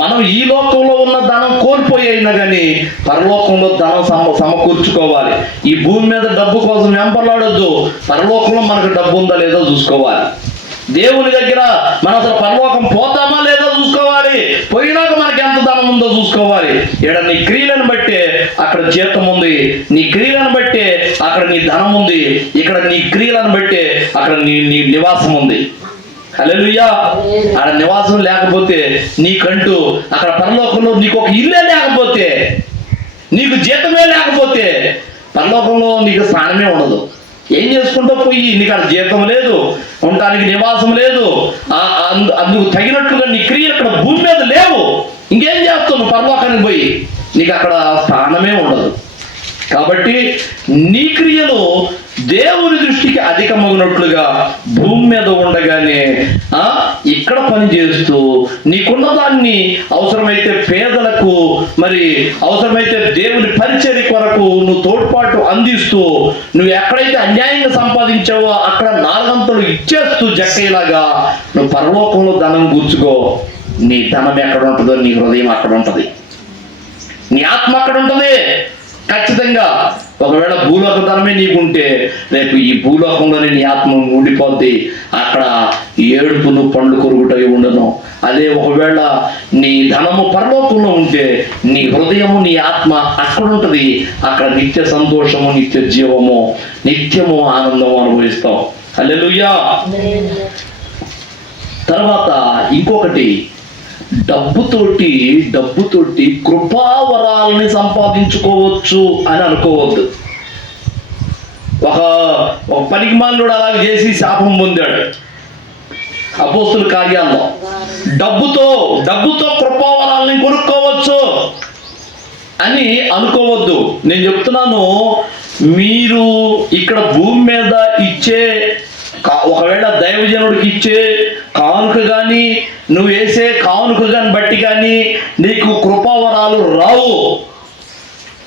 మనం ఈ లోకంలో ఉన్న ధనం కోల్పోయినా కానీ పరలోకంలో ధనం సమకూర్చుకోవాలి. ఈ భూమి మీద డబ్బు కోసం వెంపర్లాడొద్దు. పరలోకంలో మనకు డబ్బు ఉందా లేదో చూసుకోవాలి. దేవుని దగ్గర మనం అసలు పరలోకం పోతామా లేదో చూసుకోవాలి. పోయినాక మనకి ఎంత ధనం ఉందో చూసుకోవాలి. ఇక్కడ నీ క్రియలను బట్టే అక్కడ జీతం ఉంది, నీ క్రియలను బట్టే అక్కడ నీ ధనం ఉంది, ఇక్కడ నీ క్రియలను బట్టే అక్కడ నీ నివాసం ఉంది. హల్లెలూయా. ఆడ నివాసం లేకపోతే నీకంటూ అక్కడ పరలోకంలో నీకు ఒక ఇల్లే లేకపోతే, నీకు జీతమే లేకపోతే పరలోకంలో నీకు స్థానమే ఉండదు. ఏం చేసుకుంటూ పోయి నీకు అక్కడ జీతం లేదు, ఉండటానికి నివాసం లేదు, అందుకు తగినట్లుగా నీ క్రియలు ఇక్కడ భూమి మీద లేవు. ఇంకేం చేస్తావు నువ్వు పరలోకానికి పోయి? నీకు అక్కడ స్థానమే ఉండదు. కాబట్టి నీ క్రియలు దేవుని దృష్టికి అధికమగినట్లుగా భూమి మీద ఉండగానే ఇక్కడ పని చేస్తూ నీకున్న దాన్ని అవసరమైతే పేదలకు, మరి అవసరమైతే దేవుని పరిచర్య కొరకు నువ్వు తోడ్పాటు అందిస్తూ, నువ్వు ఎక్కడైతే అన్యాయంగా సంపాదించావో అక్కడ 4 అంతలు ఇచ్చేస్తూ జక్కయ్యలాగా నువ్వు పరలోకంలో ధనం కూర్చుకో. నీ ధనం ఎక్కడ ఉంటుందో నీ హృదయం అక్కడ ఉంటుంది, నీ ఆత్మ అక్కడ ఉంటుంది. ఖచ్చితంగా ఒకవేళ భూలోక ధనమే నీకుంటే రేపు ఈ భూలోకంలోనే నీ ఆత్మ ఉండిపోద్ది. అక్కడ ఏడుపును పండ్లు కొరుకుటవి ఉండను. అదే ఒకవేళ నీ ధనము పరలోకంలో ఉంటే నీ హృదయము నీ ఆత్మ అక్కడ ఉంటుంది. అక్కడ నిత్య సంతోషము, నిత్య జీవము, నిత్యము ఆనందము అనుభవిస్తాం. హల్లెలూయా. తర్వాత ఇంకొకటి, డబ్బుతోటి కృపావరాలని సంపాదించుకోవచ్చు అని అనుకోవద్దు. ఒక పనికిమాలినుడు అలా చేసి శాపం పొందాడు అపోస్తుల కార్యాల్లో. డబ్బుతో కృపావరాలని కొనుక్కోవచ్చు అని అనుకోవద్దు. నేను చెప్తున్నాను, మీరు ఇక్కడ భూమి మీద ఇచ్చే, ఒకవేళ దైవజనుడికి ఇచ్చే కానుక కానీ, నువ్వు వేసే కానుక కానీ బట్టి కానీ నీకు కృపావరాలు రావు.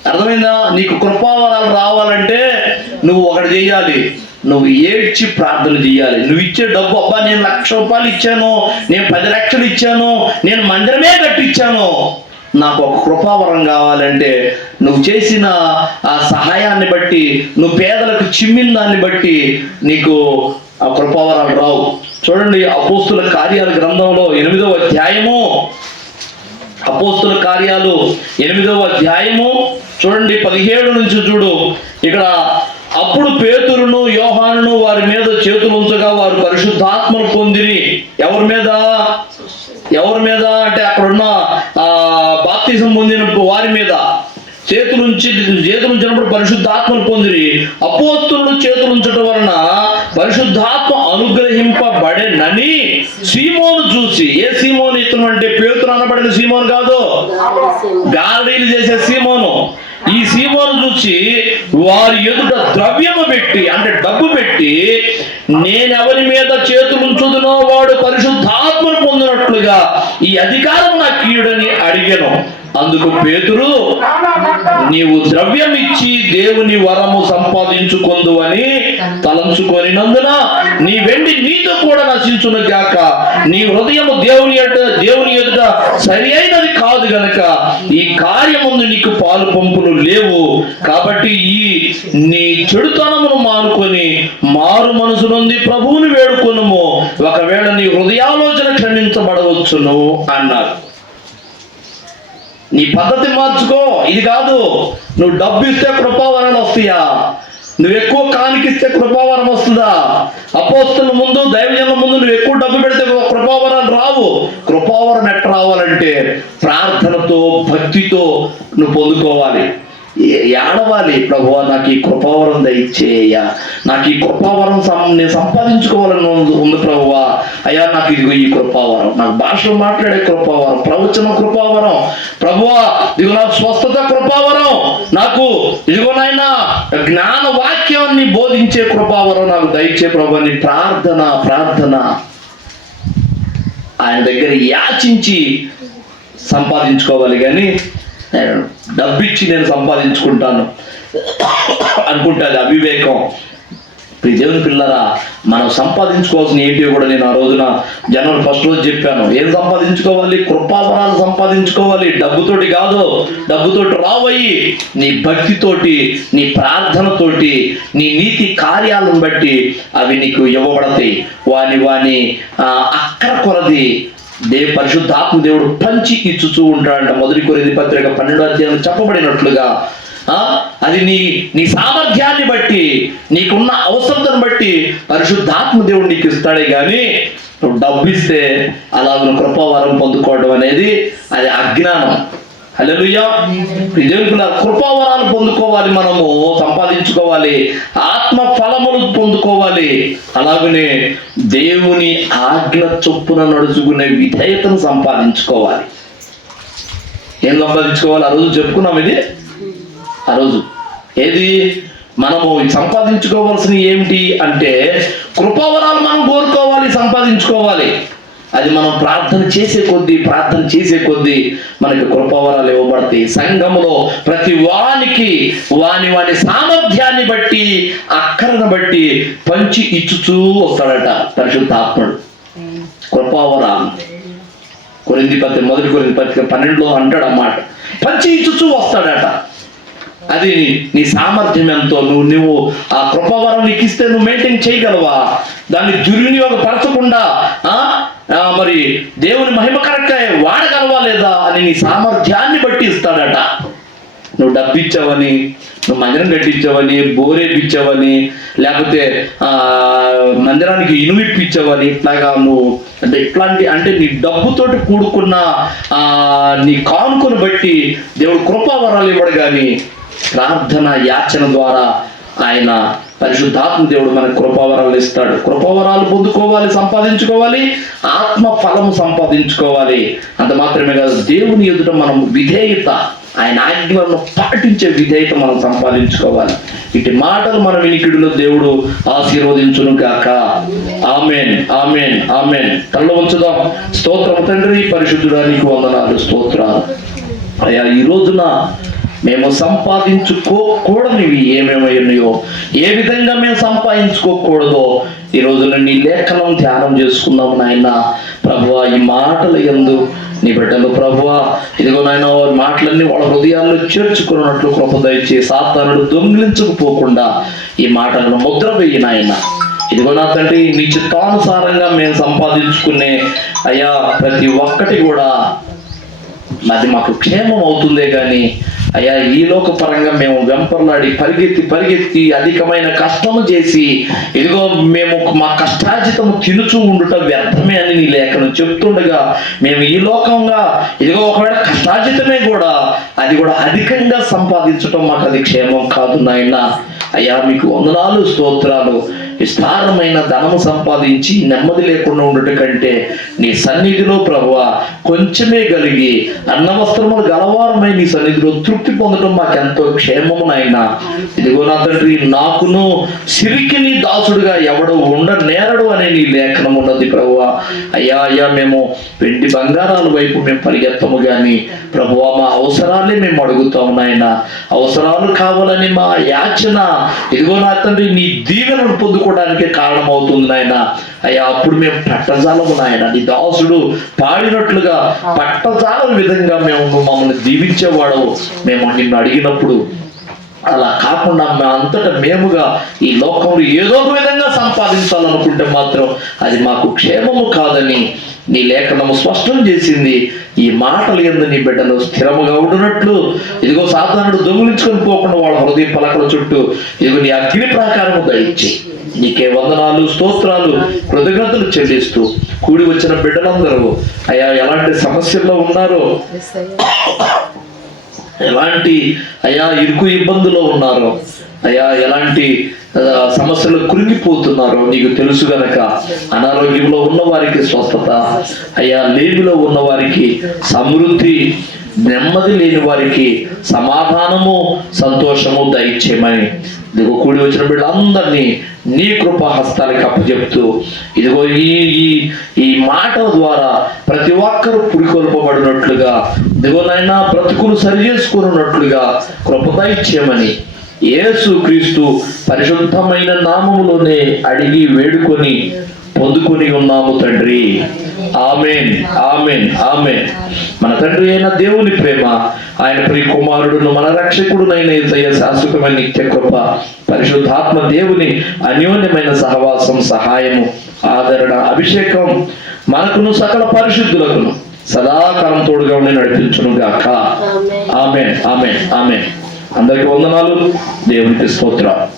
అర్థమైందా? నీకు కృపావరాలు రావాలంటే నువ్వు ఒకటి చెయ్యాలి, నువ్వు ఏడ్చి ప్రార్థన చేయాలి. నువ్వు ఇచ్చే డబ్బు, అబ్బా నేను 1,00,000 రూపాయలు ఇచ్చాను, నేను 10 లక్షలు ఇచ్చాను, నేను మందిరమే కట్టించాను, నాకు ఒక కృపావరం కావాలంటే నువ్వు చేసిన ఆ సహాయాన్ని బట్టి, నువ్వు పేదలకు చిమ్మిన దాన్ని బట్టి నీకు ఆ కృపావరాలు రావు. చూడండి, అపోస్తుల కార్యాల గ్రంథంలో 8వ అధ్యాయము, అపోస్తుల కార్యాలు 8వ అధ్యాయము చూడండి 17 నుంచి చూడు. ఇక్కడ అప్పుడు పేతురును యోహానును వారి మీద చేతులు ఉంచగా వారు పరిశుద్ధాత్మను పొందిరి. ఎవరి మీద అంటే అక్కడున్న బాప్తిజం పొందిన వారి మీద చేతులుంచినప్పుడు పరిశుద్ధాత్మను పొందిరి. అపోస్తులు చేతులుంచడం వలన పరిశుద్ధాత్మ అనుగ్రహింపబడేనని సీమోను చూసి, ఏ సీమోను? ఇతను అంటే పేతురు అనబడిన సీమోను కాదు, గారడీలు చేసే సీమోను. ఈ సీమోను చూసి వారి ఎదుట ద్రవ్యము పెట్టి, అంటే డబ్బు పెట్టి, నేనెవరి మీద చేతులుంచుదునో వాడు పరిశుద్ధాత్మను పొందినట్లుగా ఈ అధికారం నాకు ఇయ్యుడని అడిగాను. అందుకు పేతురు, నీవు ద్రవ్యం ఇచ్చి దేవుని వరము సంపాదించుకొందు అని తలంచుకొనినందున నీ వెండి నీతో కూడా నశించును గాక. నీ హృదయము దేవుని ఎదుట సరి అయినది కాదు గనక ఈ కార్యముందు నీకు పాలు పంపులు లేవు. కాబట్టి ఈ నీ చెడుతనమును మానుకొని మారు మనసు నుండి ప్రభువుని వేడుకొనుము, ఒకవేళ నీ హృదయాలోచన క్షమించబడవచ్చును అన్నారు. నీ పద్ధతి మార్చుకో. ఇది కాదు, నువ్వు డబ్బు ఇస్తే కృపావరాలు వస్తాయా? నువ్వు ఎక్కువ కానికిస్తే కృపావరం వస్తుందా? అపోస్తుల ముందు, దైవజనుల ముందు నువ్వు ఎక్కువ డబ్బు పెడితే కృపావరాలు రావు. కృపావరం ఎట్లా రావాలంటే ప్రార్థనతో, భక్తితో నువ్వు పొందుకోవాలి. ఏడవాలి, ప్రభువా నాకు ఈ కృపావరం దయచేయ, నాకు ఈ కృపావరం నేను సంపాదించుకోవాలని ఉంది ప్రభువా. అయ్యా నాకు ఇదిగో ఈ కృపావరం, నాకు భాషలో మాట్లాడే కృపావరం, ప్రవచనం కృపావరం, ప్రభువా ఇదిగో నాకు స్వస్థత కృపావరం, నాకు ఇదిగో నాయనా జ్ఞాన వాక్యాన్ని బోధించే కృపావరం నాకు దయచే ప్రభు అని ప్రార్థన ఆయన దగ్గర యాచించి సంపాదించుకోవాలి. కానీ డబ్బిచ్చి నేను సంపాదించుకుంటాను అనుకుంటే అది అవివేకం. దేవుని పిల్లరా, మనం సంపాదించుకోవాల్సిన ఏంటిో కూడా నేను ఆ రోజున జనవరి 1 రోజు చెప్పాను. ఏం సంపాదించుకోవాలి? కృపావరాలు సంపాదించుకోవాలి. డబ్బుతోటి కాదు, డబ్బుతోటి రావయ్యి. నీ భక్తితోటి, నీ ప్రార్థనతోటి, నీ నీతి కార్యాలను బట్టి అవి నీకు ఇవ్వబడతాయి. వాని అక్కర కొలది పరిశుద్ధాత్మ దేవుడు పంచి ఇచ్చుతూ ఉంటాడంట. 1 కొరింథీ పత్రిక 12వ అధ్యాయంలో చెప్పబడినట్లుగా అది నీ సామర్థ్యాన్ని బట్టి, నీకున్న అవసరతను బట్టి పరిశుద్ధాత్మ దేవుడు నీకు ఇస్తాడే కానీ నువ్వు డబ్బు ఇస్తే అలా కృపావరం పొందుకోవడం అనేది అది అజ్ఞానం. హల్లెలూయా. దేవుని కృపావరాలు పొందుకోవాలి, మనము సంపాదించుకోవాలి, ఆత్మ ఫలములు పొందుకోవాలి. అలాగనే దేవుని ఆజ్ఞ చొప్పున నడుచుకునే విధేయతను సంపాదించుకోవాలి. ఏం సంపాదించుకోవాలి? ఆ రోజు చెప్పుకున్నాం ఇది. ఆ రోజు ఏది మనము సంపాదించుకోవాల్సిన ఏమిటి అంటే కృపావరాలు మనం కోరుకోవాలి, సంపాదించుకోవాలి. అది మనం ప్రార్థన చేసే కొద్దీ మనకి కృపావరాలు ఇవ్వబడతాయి. సంఘములో ప్రతి వానికి వాని సామర్థ్యాన్ని బట్టి, అక్కరను బట్టి పంచి ఇచ్చుచూ వస్తాడట పరిశుద్ధాత్ముడు. కృపావరాలు 1 కొరింథీ పత్రిక 12లో అంటాడు అన్నమాట. పంచి ఇచ్చుచూ వస్తాడట. అది నీ సామర్థ్యం ఎంతో, నువ్వు ఆ కృపావరం నీకు ఇస్తే నువ్వు మెయింటైన్ చేయగలవా? దాన్ని దుర్వినియోగపరచకుండా మరి దేవుని మహిమకరంగా వాడగలవా లేదా అని నీ సామర్థ్యాన్ని బట్టి ఇస్తాడట. నువ్వు డబ్బు ఇచ్చావని, నువ్వు మందిరం కట్టించావని, బోరేపిచ్చావని, లేకపోతే మందిరానికి ఇనుమిప్పించావని, ఇట్లాగా నువ్వు అంటే నీ డబ్బుతోటి కూడుకున్న నీ కానుకను బట్టి దేవుడు కృపావరాలు ఇవ్వడు. కానీ ప్రార్థన యాచన ద్వారా ఆయన పరిశుద్ధాత్మ దేవుడు మనకు కృపావరాలు ఇస్తాడు. కృపావరాలు పొందుకోవాలి, సంపాదించుకోవాలి, ఆత్మ ఫలము సంపాదించుకోవాలి. అంత మాత్రమే కాదు, దేవుని ఎదుట మనం విధేయత, ఆయన ఆజ్ఞలను పాటించే విధేయత మనం సంపాదించుకోవాలి. ఇటు మాటలు మన వినికిడిలో దేవుడు ఆశీర్వదించును గాక. ఆమేన్, ఆమేన్, ఆమేన్. కళ్ళు ఉంచుదాం. స్తోత్రం తండ్రి, పరిశుద్ధుడా నీకు వందనాలు, స్తోత్రాలు అయ్యా. ఈ రోజున మేము సంపాదించుకోకూడనివి ఏమేమో ఉన్నాయో, ఏ విధంగా మేము సంపాదించుకోకూడదో ఈ రోజున నీ లేఖనం ధ్యానం చేసుకున్నాము నాయన. ప్రభువా, ఈ మాటల యందు నీ బిడ్డలు ప్రభువా, ఇదిగో నాయన మాటలన్నీ వాళ్ళ హృదయాల్లో చేర్చుకున్నట్లు కృప దయచేసి సాతానుడు దొంగిలించకపోకుండా ఈ మాటలను ముద్ర వేయి నాయన. ఇదిగో నా తండ్రి, నీ చిత్తానుసారంగా మేము సంపాదించుకునే అయ్యా ప్రతి ఒక్కటి కూడా అది మాకు క్షేమం అవుతుందే కానీ అయ్యా ఈ లోక పరంగా మేము వెంపర్లాడి పరిగెత్తి అధికమైన కష్టము చేసి ఇదిగో మేము మా కష్టార్జితము తినుచూ ఉండుట వ్యర్థమే అని నీ లేఖనం చెప్తుండగా, మేము ఈ లోకంగా ఇదిగో ఒకవేళ కష్టార్జితమే కూడా అది కూడా అధికంగా సంపాదించటం మాకు అది క్షేమం కాదు నాయన. అయ్యా మీకు వందనాలు, స్తోత్రాలు. విస్తారమైన ధనము సంపాదించి నెమ్మది లేకుండా ఉండట కంటే నీ సన్నిధిలో ప్రభువా కొంచెమే కలిగి అన్న వస్త్రములు గలవారమై నీ సన్నిధిలో తృప్తి పొందడం మాకెంతో క్షేమము నాయన. ఇదిగో నా తండ్రి, నాకును సిరికి నీ దాసుడుగా ఎవడు ఉండనేరడు అనే నీ లేఖనం ఉన్నది ప్రభువా. అయ్యా మేము వెండి బంగారాల వైపు మేము పరిగెత్తము కానీ ప్రభువా మా అవసరాలే మేము అడుగుతాము నాయన. అవసరాలు కావాలని మా యాచన ఇదిగో నా తండ్రి నీ దీవెనను పొందుకోవడానికి కారణమవుతుంది నాయన. అయ్యా అప్పుడు మేము పట్టజాలము నాయన. నీ దాసుడు పాడినట్లుగా పట్టజాల విధంగా మేము మమ్మల్ని దీవించేవాడు మేము నిన్ను అడిగినప్పుడు. అలా కాకుండా అంతటా మేముగా ఈ లోకంలో ఏదో ఒక విధంగా సంపాదించాలనుకుంటే మాత్రం అది మాకు క్షేమము కాదని నీ లేఖనము స్పష్టం చేసింది. ఈ మాటలు యందు నీ బిడ్డలు స్థిరముగా ఉండునట్లు ఇదిగో సాతానుడు దొంగిలించుకొని పోకుండా వాళ్ళ హృదయ పలకల చుట్టూ ఇదిగో నీ అగ్ని ప్రాకారము దయచి నీకే వందనాలు, స్తోత్రాలు, కృతజ్ఞతలు చెల్లిస్తూ కూడి వచ్చిన బిడ్డలందరూ అయ్యా ఎలాంటి సమస్యల్లో ఉన్నారో, ఎలాంటి అయ్యా ఇరుకు ఇబ్బందులో ఉన్నారో, అయ్యా ఎలాంటి సమస్యలు కృంగిపోతున్నారో నీకు తెలుసు గనక అనారోగ్యంలో ఉన్న వారికి స్వస్థత, అయ్యా లేమిలో ఉన్న వారికి సమృద్ధి, నెమ్మది లేని వారికి సమాధానము, సంతోషము దయచేయమని ఇదిగో కూడి వచ్చిన బిడ్డలందరినీ నీ కృపా హస్తానికి అప్పచెప్తూ ఇదిగో ఈ మాటల ద్వారా ప్రతి ఒక్కరూ పురికొల్పబడినట్లుగా ఇదిగో నాయన బ్రతుకులు సరి చేసుకున్నట్లుగా కృప దయచేయమని యేసు క్రీస్తు పరిశుద్ధమైన నామములోనే అడిగి వేడుకొని పొందుకొని ఉన్నాము తండ్రి. ఆమేన్, ఆమేన్, ఆమేన్. మన తండ్రి అయిన దేవుని ప్రేమ, ఆయన ప్రియ కుమారుడును మన రక్షకుడునైన యేసయ్య శాశ్వతమైన నిత్య కృప, పరిశుద్ధాత్మ దేవుని అన్యోన్యమైన సహవాసం, సహాయము, ఆదరణ, అభిషేకం మనకును సకల పరిశుద్ధులకును సదాకాలం తోడుగా ఉండి నడిపించును గాక. ఆమేన్. ఆమేన్, ఆమేన్, ఆమేన్. అందరికీ వందనాలు. దేవునికి స్తోత్రం.